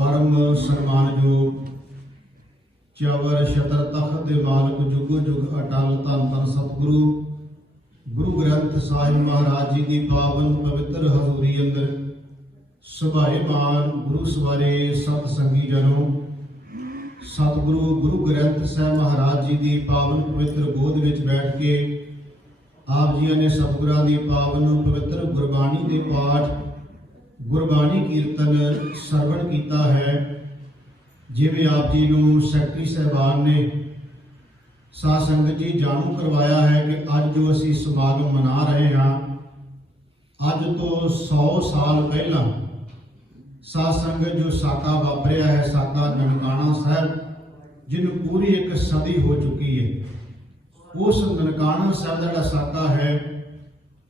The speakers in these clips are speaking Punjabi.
परम सन्मानयोग चवर छतर तख्त दे मालक जुगो जुग अटल धन धन सतगुरु गुरु ग्रंथ साहिब महाराज जी की पावन पवित्र हजूरी अंदर सुभाएमान गुरु सवारे सत संगी जनों, सतगुरु गुरु ग्रंथ साहिब महाराज जी की पावन पवित्र गोद विच बैठ के आप जी ने सतगुरां दी पावन पवित्र गुरबाणी के पाठ गुरबाणी कीर्तन सरवण किया है। जिवें आप जी नूं सैकटरी साहबान ने साध संगत जी जानू करवाया है कि अज जो असी समागम मना रहे हैं, अज तो 100 साल पहला साध संगत जो साका वापरिया है, साका ननकाना साहब, जिन्हों पूरी एक सदी हो चुकी है, उस ननकाना साहब का साका है,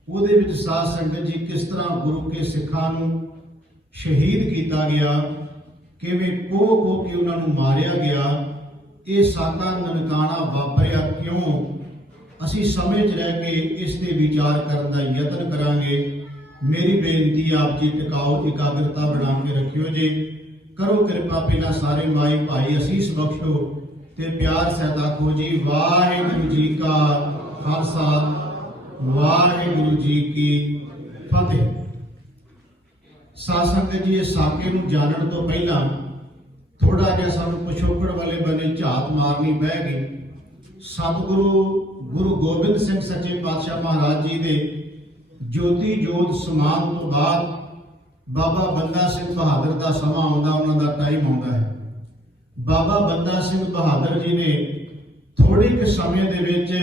ਉਹਦੇ ਵਿੱਚ ਸਾਧ ਸੰਗਤ ਜੀ किस तरह गुरु के सिखां ਨੂੰ शहीद किया गया, किवें कोह के उन्होंने मारिया गया, ये साका ननकाना वापरिया क्यों, असी समय च रह के इस ते विचार करने का यतन करांगे। मेरी बेनती आप जी टिकाओ एकाग्रता बना के रखियो जी, करो कृपा पहला सारे माई भाई असीस बख्शो ते प्यार सहित आखो जी वाहिगुरू जी का खालसा वाहिगुरू जी की फतेह। साध संगत जी इस साके नूं जानन तो पहला थोड़ा जिहा सानूं पिछोकड़ वाले बने झात मारनी पै गई। सतगुरु गुरु गोबिंद सिंह सच्चे पातशाह महाराज जी दे ज्योति जोत समान तो बाद बाबा बंदा सिंह बहादुर का समा आउंदा, उन्हां दा टाइम आउंदा है। बाबा बंदा सिंह बहादुर जी ने थोड़े के समय दे विच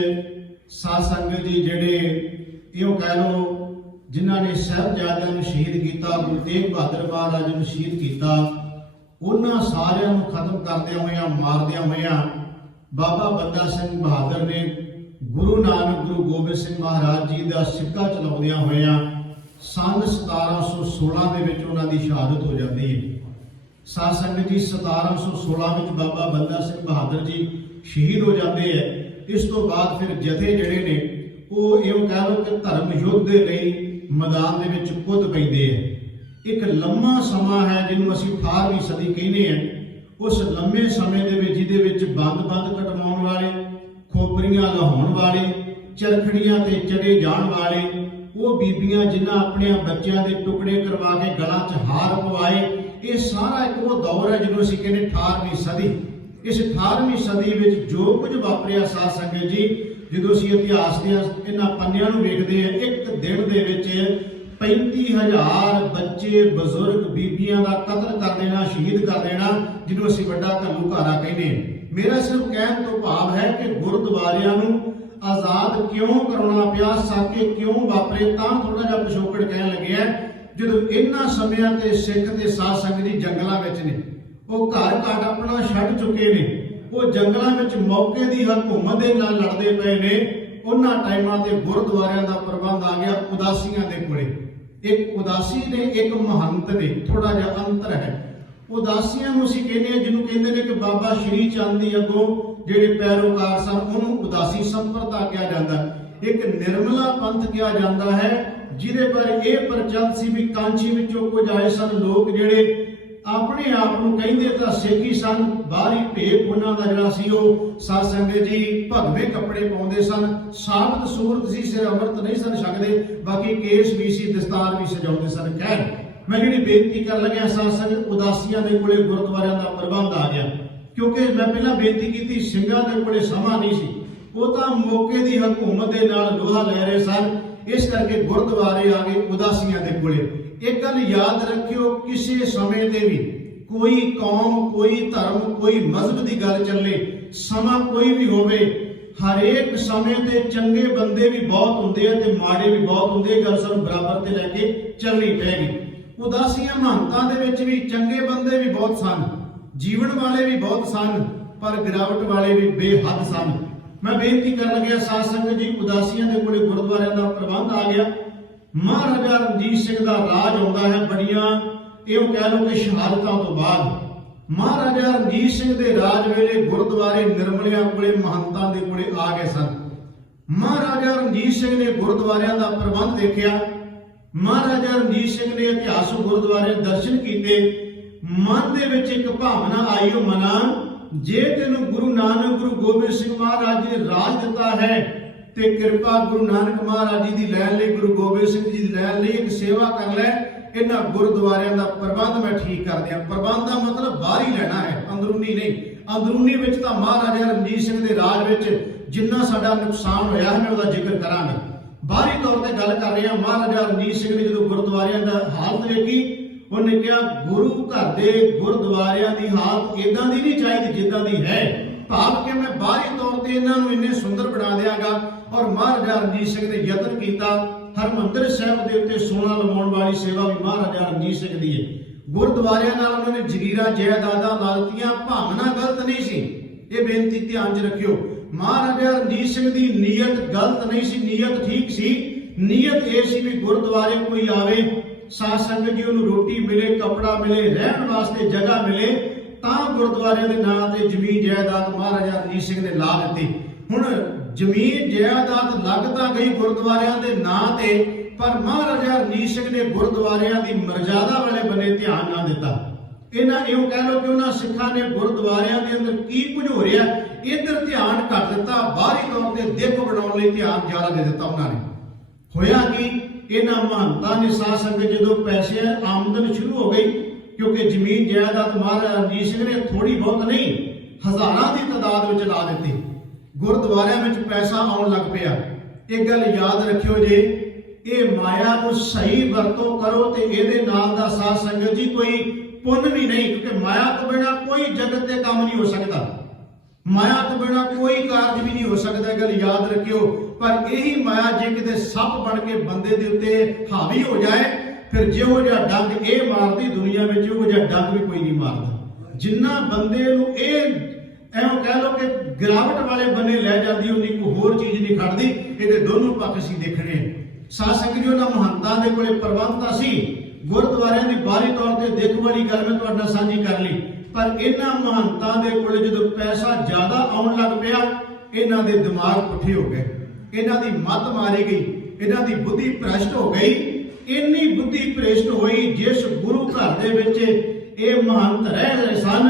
साध संगत जी जिहड़े इहो कह लो जिन्हां ने साहिबजादियां नूं शहीद किया, गुरु तेग बहादुर महाराज नूं शहीद किया, उन्हां सारियां नूं खत्म करदिआं होइआं मारदिआं होइआं बाबा बंदा सिंह बहादुर ने गुरु नानक गुरु गोबिंद सिंह महाराज जी का सिक्का चलाउंदिआं होइआं सन 1716 दे विच उन्हां दी शहादत हो जाती है। साध संगत जी 1716 विच बाबा बंदा सिंह बहादुर जी शहीद हो जाते हैं। इस तो बाद फिर जथे जिहड़े ने वो इहो कह लो कि धर्म युद्ध दे लई मैदान दे विच कुद पैंदे है। एक लम्मा समा है जिन्हों असीं 18वीं सदी कहने हैं। उस लम्मे समय दे विच जिहदे विच बंद कटवाउण वाले, खोपरियां लहाउण वाले, चरखड़ियां ते चढ़े जाण वाले, वो बीबियां जिन्हां अपने बच्चों के टुकड़े करवा के गलां च हार पवाए, ये सारा एक वो दौर है जिन्हों असीं कहने 18वीं सदी। इस 18वीं सदी में जो कुछ वापरिया साध संगत जी, जो असीं इतिहास के इन्हां पन्नियां नूं वेखदे हां, एक दिन दे विच 35,000 बच्चे बजुर्ग बीबियां का कतल कर देना, शहीद कर देना, जिन्हों असीं वड्डा घल्लूघारा कहने। मेरा सिर्फ कहण तो भाव है कि गुरुद्वारियां नूं आजाद क्यों करवाउणा पिया, साके क्यों वापरे, तां थोड़ा जिहा पिछोकड़ कहण लगे हैं। जदों इन्हां समयां ते सिख ते साध संगत जी जंगलां विच ने, वो घर घाट अपना छड्ड चुके ने, वो जंगलों में मौके की हुकूमत के नाल लड़ते पे ने, उन्हां टाइमां ते गुरुद्वारियां दा प्रबंध आ गया उदासियां दे कोले। एक उदासी ने एक महंत ने, थोड़ा जिहा अंतर है। उदासियां नूं असीं कहने आ जिन्हों कहंदे ने कि बाबा श्री चंद दी अगों जिहड़े पैरोकार सन उन्होंने उदासी संप्रदा कहा जाता है। एक निर्मला पंथ कहा जाता है जिहदे पर यह प्रचलित सी भी कांची विचों कुछ आए सन लोग जिहड़े अपने आप को कहते तो सिख ही सन, बाहरी भेख उन्होंने जिहड़ा सी वो साध संगत जी भगवे कपड़े पाउंदे सन, साबत सूरत सी, सिर अमृत नहीं सन छकदे, बाकी केस भी सी, दस्तार भी सजाउंदे सन। खैर मैं जिहड़ी बेनती कर लग्या साध संगत उदासियां दे कोले गुरुद्वारियां दा प्रबंध आ गया, क्योंकि मैं पहला बेनती की सिंघां दे कोले समा नहीं सी, वो तो मौके की हुकूमत के नाल लोहा लै रहे सन, इस करके गुरुद्वारे आ गए उदासियां दे कोले। एक गल याद रखियो, किसी समय ते भी कोई कौम, कोई धर्म, कोई मजहब की गल चले, समा कोई भी होवे, हरेक समय ते चंगे बंदे भी बहुत होंदे ते माड़े भी बहुत होंदे, गल सानूं बराबर ते लैके चलनी पैगी। उदासियां महंतां दे विच भी चंगे बंदे भी बहुत सन, जीवन वाले भी बहुत सन, पर गिरावट वाले भी बेहद सन। मैं बेनती कर लग्या साध संगत जी उदासियां दे कोले गुरुद्वारियां दा प्रबंध आ गया। महाराजा रणजीत सिंह का राज आता है, बड़िया इहो कह लो कि शहादतां तो बाद महाराजा रणजीत सिंह के राज वेले गुरुद्वारे निर्मलियां कोले महंतां दे कोले आ गए सन। महाराजा रणजीत सिंह ने गुरुद्वारियां दा प्रबंध देखिया, महाराजा रणजीत सिंह ने इतिहासक गुरुद्वारे दर्शन किए, मन दे विच एक भावना आई हो मना, जे तेनू गुरु नानक गुरु गोबिंद सिंह महाराज जी ने राज दिता है ते किरपा गुरु नानक महाराज जी की लैन लई, गुरु गोबिंद सिंह जी की लैन लई एक सेवा कर लै। इन्हां गुरुद्वारियां दा प्रबंध मैं ठीक कर दिया। प्रबंध का मतलब बाहर ही लेना है, अंदरूनी नहीं। अंदरूनी विच तां महाराजा रणजीत सिंह दे राज विच जिन्ना साडा नुकसान होया है मैं उसका जिक्र करांगा। बाहरी तौर पर गल कर रहे हैं, महाराजा रणजीत सिंह ने जो गुरुद्वारियां दा हालत वेखी, उन्हें कहा गुरु घर दे गुरुद्वारियां दी हालत इदां दी नहीं चाहिए जिद्दां दी है, भाव कि मैं बाहरी तौर पर इन्हां नूं इन्ने सुंदर बना देंगा। और महाराजा रणजीत सिंह ने यतन किया। हरमंदिर साहिब के उत्ते सोना लवाउण वाली सेवा भी महाराजा रणजीत सिंह की है। गुरुद्वारियां नाल उन्होंने जगीरां जायदादां ला दित्तियां, भावना गलत नहीं सी, ये बेनती ध्यान च रखियो। महाराजा रणजीत सिंह की नीयत गलत नहीं सी, नीयत ठीक सी। नीयत ये सी भी गुरुद्वारे कोई आवे, साध संगत जी उन्हें रोटी मिले, कपड़ा मिले, रहन वास्ते जगह मिले, तां गुरुद्वारे के नाम से जमीन जायदाद महाराजा रणजीत सिंह ने ला दी। हुण जमीन जायदाद लग तां गई गुरुद्वारियां दे नाम ते, पर महाराजा रणजीत सिंह ने गुरुद्वारियां दी मर्यादा वाले बने ध्यान ना दिता। इन्हां इउं कह लो कि उन्हां सिखां ने गुरुद्वारियां दे अंदर की कुछ हो रहा इधर ध्यान घट दिता, बाहरी तौर पर दिख बनाउण लई ध्यान ज्यादा दे दिता उन्होंने। होया कि इन्हां महंतां ने साध संगत जदों पैसे आमदन शुरू हो गई, क्योंकि जमीन जायदाद महाराजा रणजीत सिंह ने थोड़ी बहुत नहीं हज़ारां की तादाद में ला दी, गुरुद्वारियां में पैसा आउण लग पिया। एक गल याद रखियो जे, ये माया को सही वरतो करो तो ये नाल दा साध संगत जी कोई पुण्य भी नहीं, क्योंकि माया तो बिना कोई जगत के काम नहीं हो सकता, माया तो बिना कोई कार्य भी नहीं हो सकता, गल याद रखियो। पर यही माया जे किते सप बन के बंदे दे उत्ते हावी हो जाए, फिर जिहो जिहा डंग ये मारती दुनिया में, उहो जिहा डंग भी कोई नहीं मारता। जिन्ना बंदे नूं ये एवं कह लो कि गिरावट वाले बने लै जाती, उन्नी कोई होर चीज नहीं खड़ती। ये दोनों पक्ष असीं देखने। साध संगत जी उन्हां महंतां दे कोले प्रबंध तां सी, गुरुद्वारियां दी बाहरी तौर पर देख वाली गल मैं तुहाडे नाल साझी कर ली, पर इन्हां महंतां दे कोले जदों पैसा ज्यादा आउण लग पिया, इन्हां दे दिमाग पुठे हो गए, इन्हां दी मत मारी गई, इन्हां दी बुद्धि भ्रष्ट हो गई। इन्नी बुद्धि भ्रष्ट हुई जिस गुरु घर दे विच ये महंत रह रहे सन,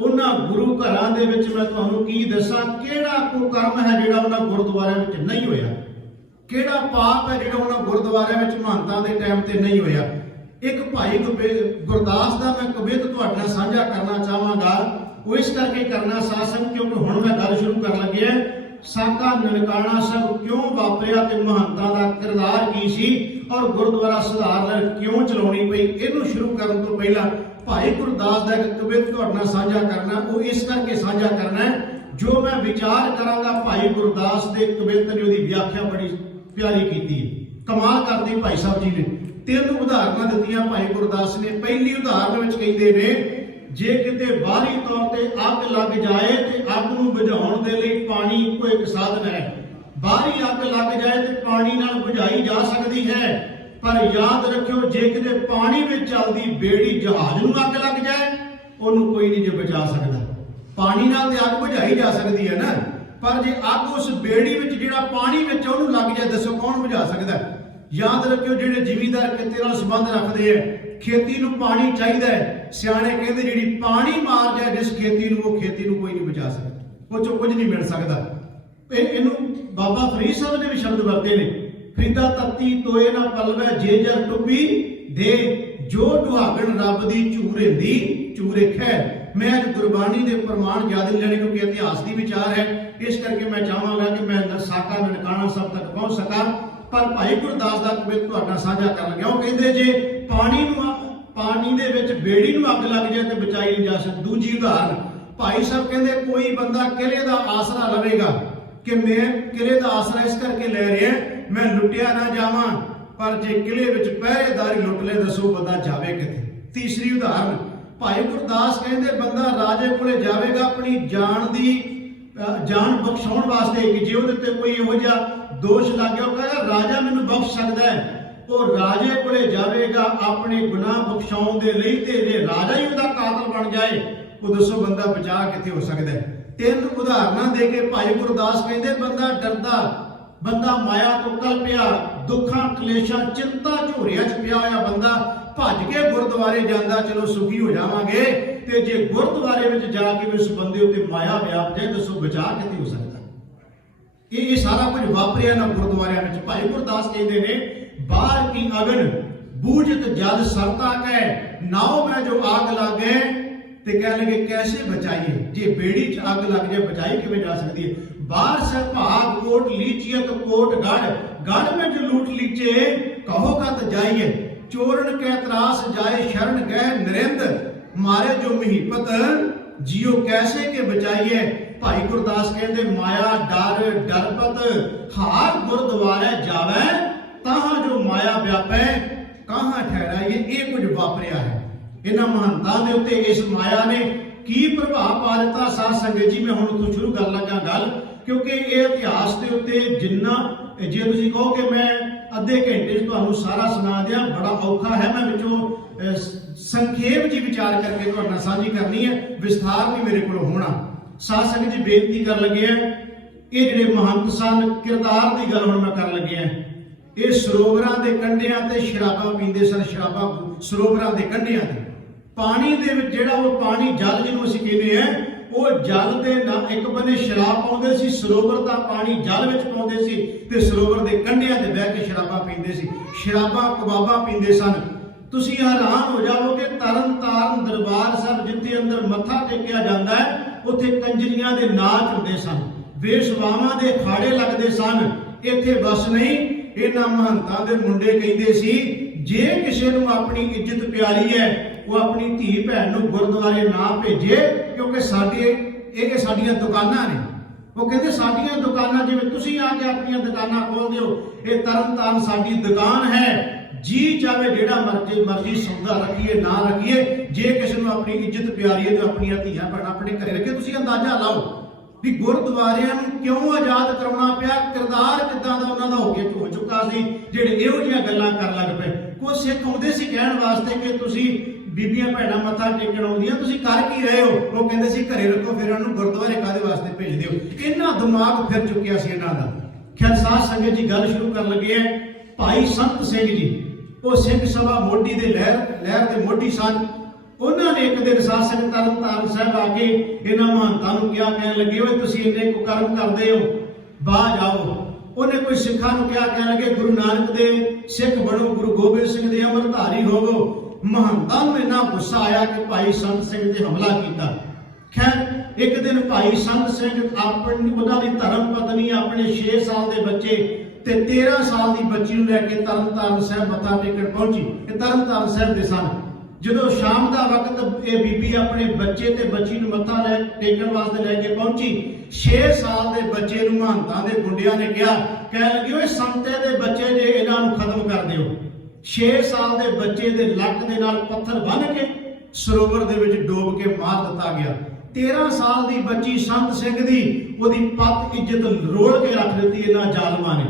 उन्हां गुरु घरां दे विच मैं तुहानूं की दसां किहड़ा कुकर्म है जिहड़ा उन्हां गुरुद्वारियां विच नहीं होया, किहड़ा पाप है जिहड़ा उन्हां गुरुद्वारियां विच महंतां दे टाइम ते नहीं होया। एक भाई गुरदास का मैं कवित तुहाडे नाल साझा करना चाहांगा, वो इस करके करना साध संगत क्योंकि हुण मैं गल शुरू कर लगे साका ननकाना सब क्यों वापरिया ते महंतां दा किरदार की सी और गुरुद्वारा सुधार क्यों चलाउणी पई। इहनूं शुरू करन तो पहला भाई गुरदास का एक कवित तुहाडे नाल साझा करना, वो इस करके साझा करना है जो मैं विचार करांगा भाई गुरदास दे कवित ने उहदी व्याख्या बड़ी प्यारी कीती है, कमाल करदी भाई साहब जी ने। तीन उदाहरण दित्तियां भाई गुरदास ने। पहली उदाहरण विच कहिंदे ने, जे किते बाहरी तौर ते अग लग जाए ते अग नूं बुझाउण दे लई पानी इक्को एक साधन है। बाहरी अग लग जाए ते पानी नाल बुझाई जा सकदी है, पर याद रखियो जे किते पानी विच चलदी बेड़ी जहाज नूं अग लग जाए उहनूं कोई नहीं जे बुझा सकदा। पानी नाल ते अग बुझाई जा सकदी है ना, पर जे अग उस बेड़ी विच जिहड़ा पानी विच उहनूं लग जाए दसो कौन बुझा सकदा। याद रखियो जिहड़े जिमीदार किते नाल संबंध रखते हैं, खेती नूं पानी चाहिदा है। सियाणे कहंदे जिहड़ी पानी मार जाए जिस खेती नूं, वो खेती नूं कोई नहीं बचा सकदा, ਉਹ ਚੋਂ कुछ नहीं मिल सकदा। ਇਹਨੂੰ बाबा फरीद साहब ने भी शब्द वरते ने, फरीदा तत्ती तोए ना पलवै जे जल टुब्बी दे, जो दुहागण रब दी झूरेंदी झूरे खैर। मैं अज गुरबाणी के प्रमाण ज्यादा नहीं लेने क्योंकि इतिहास की विचार है, इस करके मैं चाहांगा कि मैं साका ननकाना सब तक पहुंच सका। पर भाई गुरदास का कवित तुहाडे नाल साझा कर लग्या। वो कहंदे जे पानी दे विच बेड़ी नूं अग लग जाए तो बचाई नहीं जा सकती। दूजी उदाहरण भाई साहब कहंदे कोई बंदा किले का आसरा लवेगा कि मैं किले का आसरा इस करके ले रहा मैं लुटिया ना जावां, पर जे किले विच पहरेदारी लुट ले दसो बंदा जावे किथे। तीसरी उदाहरण भाई गुरदास कहंदे बंदा राजे कोले जावेगा अपनी जान बख्शाउण वास्ते कि जे उहदे ते कोई इहो जिहा दोष लग गया, कहेगा राजा मैनूं बख्श सकदा है, वो राजे कोले जावेगा अपने गुनाह बख्शाउण दे लई, ते जे राजा ही उहदा कातल बन जाए वो दसो बंदा बचा किथे हो सकदा है। तीन उदाहरण दे के भाई गुरदास कहंदे बंदा डरदा, बंदा माया तो कलपिया, दुखां कलेशां चिंता झोरियां च पिया होया बंदा ਭੱਜ ਕੇ ਗੁਰਦੁਆਰੇ ਜਾਂਦਾ ਚਲੋ ਸੁਖੀ ਹੋ ਜਾਵਾਂਗੇ, ਤੇ ਜੇ ਗੁਰਦੁਆਰੇ ਵਿੱਚ ਜਾ ਕੇ ਉਸ ਬੰਦੇ ਉੱਤੇ ਮਾਇਆ ਵਿਆਪ ਜਾਏ ਦੱਸੋ ਬਚਾ ਕਿਤੇ ਹੋ ਸਕਦਾ। ਇਹ ਸਾਰਾ ਕੁਝ ਵਾਪਰਿਆ ਨਾ ਗੁਰਦੁਆਰਿਆਂ ਵਿੱਚ। ਭਾਈ ਗੁਰਦਾਸ ਕਹਿੰਦੇ ਨੇ ਬਾਹਰ ਕੀ ਅਗਨ ਬੂਝਤ ਜਦ ਸਰਤਾ ਕਹਿ ਨਾਉ ਮੈਂ ਜੋ ਆਗ ਲਾਗੇ, ਤੇ ਕਹਿ ਲਗੇ ਕੈਸੇ ਬਚਾਈਏ। ਜੇ ਬੇੜੀ 'ਚ ਅੱਗ ਲੱਗ ਜਾਏ ਬਚਾਈ ਕਿਵੇਂ ਜਾ ਸਕਦੀ ਹੈ। ਬਾਹਰ ਸੇ ਭਾਗ ਕੋਟ ਲੀਚੀਏ तो कोट गढ़ में जो लूट लीचे कहो कत जाइए, चोरन के त्रास जाए शरण गए नरेंद्र, मारे जो महीपत जियो कैसे के बचाइए। भाई गुरदास कहते माया डर डरपत हार गुरद्वारे जावे, ताहा जो माया व्यापे कहाँ ठहराइए। ये कुछ वापरिया है इन्हां महंतां दे उत्ते। इस माया ने की प्रभाव पा दिता साध संगत जी। मैं हुण तो शुरू कर लगा गल, क्योंकि ये इतिहास के उत्ते जिन्ना जे तुसीं कहो कि मैं अद्धे घंटे तुहानूं सारा सुना दियां बड़ा औखा है। मैं विचों संखेप जी विचार करके तुहाडे नाल साझी करनी है, विस्तार नहीं मेरे कोल होना। साध संगत जी बेनती कर लगे हैं, ये जिहड़े महंत सन किरदार की गल हुण मैं कर लगे हैं। ये सरोवरां दे कंढियां ते शराबां पींदे सन, शराबां सरोवरां दे कंढियां ते पानी दे विच जिहड़ा वो पानी जल जिहनूं असीं कहने हैं, ਉਹ ਜਲ ਦੇ ਨਾਲ ਇੱਕ ਬੰਨੇ ਸ਼ਰਾਬ ਪਾਉਂਦੇ ਸੀ, ਸਰੋਵਰ ਦਾ ਪਾਣੀ ਜਲ ਵਿੱਚ ਪਾਉਂਦੇ ਸੀ ਤੇ ਸਰੋਵਰ ਦੇ ਕੰਢਿਆਂ ਤੇ ਬਹਿ ਕੇ ਸ਼ਰਾਬਾਂ ਪੀਂਦੇ ਸੀ, ਸ਼ਰਾਬਾਂ ਕਬਾਬਾਂ ਪੀਂਦੇ ਸਨ। ਤੁਸੀਂ ਹੈਰਾਨ ਹੋ ਜਾਵੋਗੇ ਤਰਨ ਤਾਰਨ ਦਰਬਾਰ ਸਾਹਿਬ ਜਿੱਥੇ ਅੰਦਰ ਮੱਥਾ ਟੇਕਿਆ ਜਾਂਦਾ ਹੈ ਉੱਥੇ ਕੰਜਰੀਆਂ ਦੇ ਨਾਚ ਹੁੰਦੇ ਸਨ, ਵੇਸ਼ਵਾਵਾਂ ਦੇ ਅਖਾੜੇ ਲੱਗਦੇ ਸਨ। ਇੱਥੇ ਬਸ ਨਹੀਂ, ਇਹਨਾਂ ਮਹੰਤਾਂ ਦੇ ਮੁੰਡੇ ਕਹਿੰਦੇ ਸੀ ਜੇ ਕਿਸੇ ਨੂੰ ਆਪਣੀ ਇੱਜ਼ਤ ਪਿਆਰੀ ਹੈ ਉਹ ਆਪਣੀ ਧੀ ਭੈਣ ਨੂੰ ਗੁਰਦੁਆਰੇ ਨਾ ਭੇਜੇ, ਕਿਉਂਕਿ ਇਹ ਸਾਡੀਆਂ ਦੁਕਾਨਾਂ ਨੇ। ਉਹ ਕਹਿੰਦੇ ਸਾਡੀਆਂ ਦੁਕਾਨਾਂ ਜਿਵੇਂ ਤੁਸੀਂ ਆ ਕੇ ਆਪਣੀਆਂ ਦੁਕਾਨਾਂ ਖੋਲਦੇ ਹੋ, ਇਹ ਤਰਨ ਤਾਰਨ ਸਾਡੀ ਦੁਕਾਨ ਹੈ। ਜੀ ਚਾਹੇ ਜਿਹੜਾ ਮਰਜ਼ੀ ਸੌਦਾ ਰੱਖੀਏ ਨਾ ਰੱਖੀਏ, ਜੇ ਕਿਸੇ ਨੂੰ ਆਪਣੀ ਇੱਜ਼ਤ ਪਿਆਰੀ ਹੈ ਤੇ ਆਪਣੀਆਂ ਧੀਆਂ ਭੈਣਾਂ ਆਪਣੇ ਘਰੇ ਰੱਖੇ। ਤੁਸੀਂ ਅੰਦਾਜ਼ਾ ਲਾਓ ਵੀ ਗੁਰਦੁਆਰਿਆਂ ਨੂੰ ਕਿਉਂ ਆਜ਼ਾਦ ਕਰਾਉਣਾ ਪਿਆ, ਕਿਰਦਾਰ ਕਿੱਦਾਂ ਦਾ ਉਹਨਾਂ ਦਾ ਹੋ ਚੁੱਕਾ ਸੀ ਜਿਹੜੇ ਇਹੋ ਜਿਹੀਆਂ ਗੱਲਾਂ ਕਰਨ ਲੱਗ ਪਏ। ਕੋਈ ਸਿੱਖ ਆਉਂਦੇ ਸੀ ਕਹਿਣ ਵਾਸਤੇ ਕਿ ਤੁਸੀਂ ਬੀਬੀਆਂ ਭੈਣਾਂ ਮੱਥਾ ਟੇਕਣ ਆਉਂਦੀਆਂ, ਤੁਸੀਂ ਕਰ ਕੀ ਰਹੇ ਹੋ? ਉਹ ਕਹਿੰਦੇ ਸੀ ਘਰੇ ਰੱਖੋ, ਫਿਰ ਉਹਨੂੰ ਗੁਰਦੁਆਰੇ ਕਾਹਦੇ ਵਾਸਤੇ ਭੇਜਦੇ ਹੋ? ਇਹਨਾਂ ਦਿਮਾਗ ਫਿਰ ਚੁੱਕਿਆ ਸੀ ਇਹਨਾਂ ਦਾ। ਖੈਰ ਸਾਧ ਸੰਗਤ ਜੀ ਗੱਲ ਸ਼ੁਰੂ ਕਰਨ ਲੱਗੇ ਹੈ। ਭਾਈ ਸੰਤ ਸਿੰਘ ਜੀ ਉਹ ਸਿੰਘ ਸਭਾ ਮੋਢੀ ਦੇ ਲਹਿਰ ਦੇ ਮੋਢੀ ਸਨ। ਉਹਨਾਂ ਨੇ ਇੱਕ ਦਿਨ ਸਾਧ ਸੰਗਤ ਤਰਨ ਤਾਰਨ ਸਾਹਿਬ ਆ ਕੇ ਇਹਨਾਂ ਮਹੰਤਾਂ ਨੂੰ ਕਿਹਾ, ਕਹਿਣ ਲੱਗੇ ਓਏ ਤੁਸੀਂ ਇੰਨੇ ਕੁਕਰਮ ਕਰਦੇ ਹੋ, ਬਾਹਰ ਜਾਓ। ਉਹਨੇ ਕੋਈ ਸਿੱਖਾਂ ਨੂੰ ਕਿਹਾ, ਕਹਿਣ ਲੱਗੇ ਗੁਰੂ ਨਾਨਕ ਦੇ ਸਿੱਖ ਬਣੋ, ਗੁਰੂ ਗੋਬਿੰਦ ਸਿੰਘ ਦੇ ਅੰਮ੍ਰਿਤਧਾਰੀ ਹੋਵੋ। ਮਹੰਤਾਂ ਨੂੰ ਇੰਨਾ ਗੁੱਸਾ ਆਇਆ ਕਿ ਭਾਈ ਸੰਤ ਸਿੰਘ ਤੇ ਹਮਲਾ ਕੀਤਾ। ਖੈਰ ਇੱਕ ਦਿਨ ਭਾਈ ਸੰਤ ਸਿੰਘ ਉਹਨਾਂ ਦੀ ਧਰਮ ਪਤਨੀ ਆਪਣੇ 6 ਸਾਲ ਦੇ ਬੱਚੇ ਤੇ 13 ਸਾਲ ਦੀ ਬੱਚੀ ਨੂੰ ਲੈ ਕੇ ਤਰਨ ਤਾਰਨ ਸਾਹਿਬ ਮੱਥਾ ਟੇਕਣ ਪਹੁੰਚੀ। ਇਹ ਤਰਨ ਤਾਰਨ ਸਾਹਿਬ ਦੇ ਸਨ। ਜਦੋਂ ਸ਼ਾਮ ਦਾ ਵਕਤ ਇਹ ਬੀਬੀ ਆਪਣੇ ਬੱਚੇ ਤੇ ਬੱਚੀ ਨੂੰ ਮੱਥਾ ਟੇਕਣ ਵਾਸਤੇ ਲੈ ਕੇ ਪਹੁੰਚੀ, 6 ਸਾਲ ਦੇ ਬੱਚੇ ਨੂੰ ਮਹੰਤਾਂ ਦੇ ਗੁੰਡਿਆਂ ਨੇ ਕਿਹਾ, ਕਹਿਣ ਲੱਗੇ ਓਏ ਸੰਤੇ ਦੇ ਬੱਚੇ ਜੇ ਇਹਨਾਂ ਨੂੰ ਖਤਮ ਕਰ ਦਿਓ। 6 ਸਾਲ ਦੇ ਬੱਚੇ ਦੇ ਲੱਕ ਦੇ ਨਾਲ ਪੱਥਰ ਬੰਨ੍ਹ ਕੇ ਸਰੋਵਰ ਦੇ ਵਿੱਚ ਡੋਬ ਕੇ ਮਾਰ ਦਿੱਤਾ ਗਿਆ। 13 ਸਾਲ ਦੀ ਬੱਚੀ ਸੰਤ ਸਿੰਘ ਦੀ ਉਹਦੀ ਪੱਤ ਇੱਜ਼ਤ ਰੋੜ ਕੇ ਰੱਖ ਦਿੱਤੀ ਇਹਨਾਂ ਜ਼ਾਲਮਾਂ ਨੇ।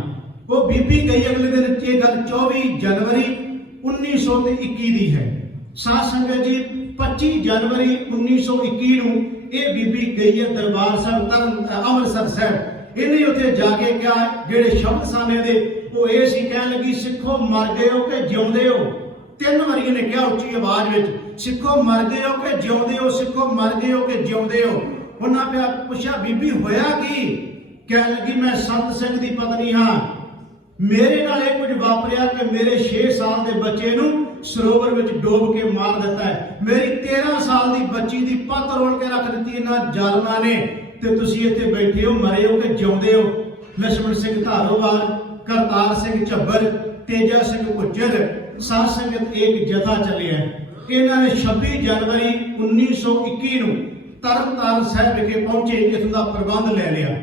ਉਹ ਬੀਬੀ ਗਈ ਅਗਲੇ ਦਿਨ। ਇਹ ਗੱਲ 24 ਜਨਵਰੀ 1921 ਦੀ ਹੈ। ਸਾਧ ਸੰਗਤ ਜੀ 25 ਜਨਵਰੀ 1921 ਨੂੰ ਇਹ ਬੀਬੀ ਗਈ ਹੈ ਦਰਬਾਰ ਸਾਹਿਬ ਅੰਮ੍ਰਿਤਸਰ ਸਾਹਿਬ। ਇਹਨੇ ਉੱਥੇ ਜਾ ਕੇ ਕਿਹਾ, ਜਿਹੜੇ ਸ਼ਬਦ ਸਾਨੇ ਦੇ ਉਹ ਇਹ ਸੀ, ਕਹਿਣ ਲੱਗੀ ਸਿੱਖੋ ਮਰ ਗਏ ਹੋ ਕਿ ਜਿਉਂਦੇ ਹੋ। 3 ਵਾਰੀ ਇਹਨੇ ਕਿਹਾ ਉੱਚੀ ਆਵਾਜ਼ ਵਿੱਚ, ਸਿੱਖੋ ਮਰ ਗਏ ਹੋ ਕਿ ਜਿਉਂਦੇ ਹੋ, ਸਿੱਖੋ ਮਰ ਗਏ ਹੋ ਕਿ ਜਿਉਂਦੇ ਹੋ। ਉਹਨਾਂ ਪਿਆ ਪੁੱਛਿਆ ਬੀਬੀ ਹੋਇਆ ਕੀ? ਕਹਿਣ ਲੱਗੀ ਮੈਂ ਸੰਤ ਸਿੰਘ ਦੀ ਪਤਨੀ ਹਾਂ, ਮੇਰੇ ਨਾਲ ਇਹ ਕੁਝ ਵਾਪਰਿਆ ਕਿ ਮੇਰੇ 6 ਸਾਲ ਦੇ ਬੱਚੇ ਨੂੰ ਸਰੋਵਰ ਵਿੱਚ ਡੋਬ ਕੇ ਮਾਰ ਦਿੱਤਾ ਹੈ। ਮੇਰੀ 13 ਸਾਲ ਦੀ ਬੱਚੀ ਦੀ ਪੱਤ ਰੋੜ ਕੇ ਰੱਖ ਦਿੱਤੀ ਇਹਨਾਂ ਜ਼ਾਲਮਾਂ ਨੇ, ਤੇ ਤੁਸੀਂ ਇੱਥੇ ਬੈਠੇ ਹੋ ਮਰੇ ਹੋ ਕਿ ਜਿਉਂਦੇ ਹੋ। ਲਛਮਣ ਸਿੰਘ ਧਾਰੋਵਾਲ, ਕਰਤਾਰ ਸਿੰਘ ਝੱਬਰ, ਤੇਜਾ ਸਿੰਘ ਭੁੱਚਰ ਸਾਧ ਸੰਗਤ ਇੱਕ ਜਥਾ ਚੱਲਿਆ। ਇਹਨਾਂ ਨੇ 26 ਜਨਵਰੀ 1921 ਨੂੰ ਤਰਨ ਤਾਰਨ ਸਾਹਿਬ ਵਿਖੇ ਪਹੁੰਚੇ, ਇੱਥੋਂ ਦਾ ਪ੍ਰਬੰਧ ਲੈ ਲਿਆ।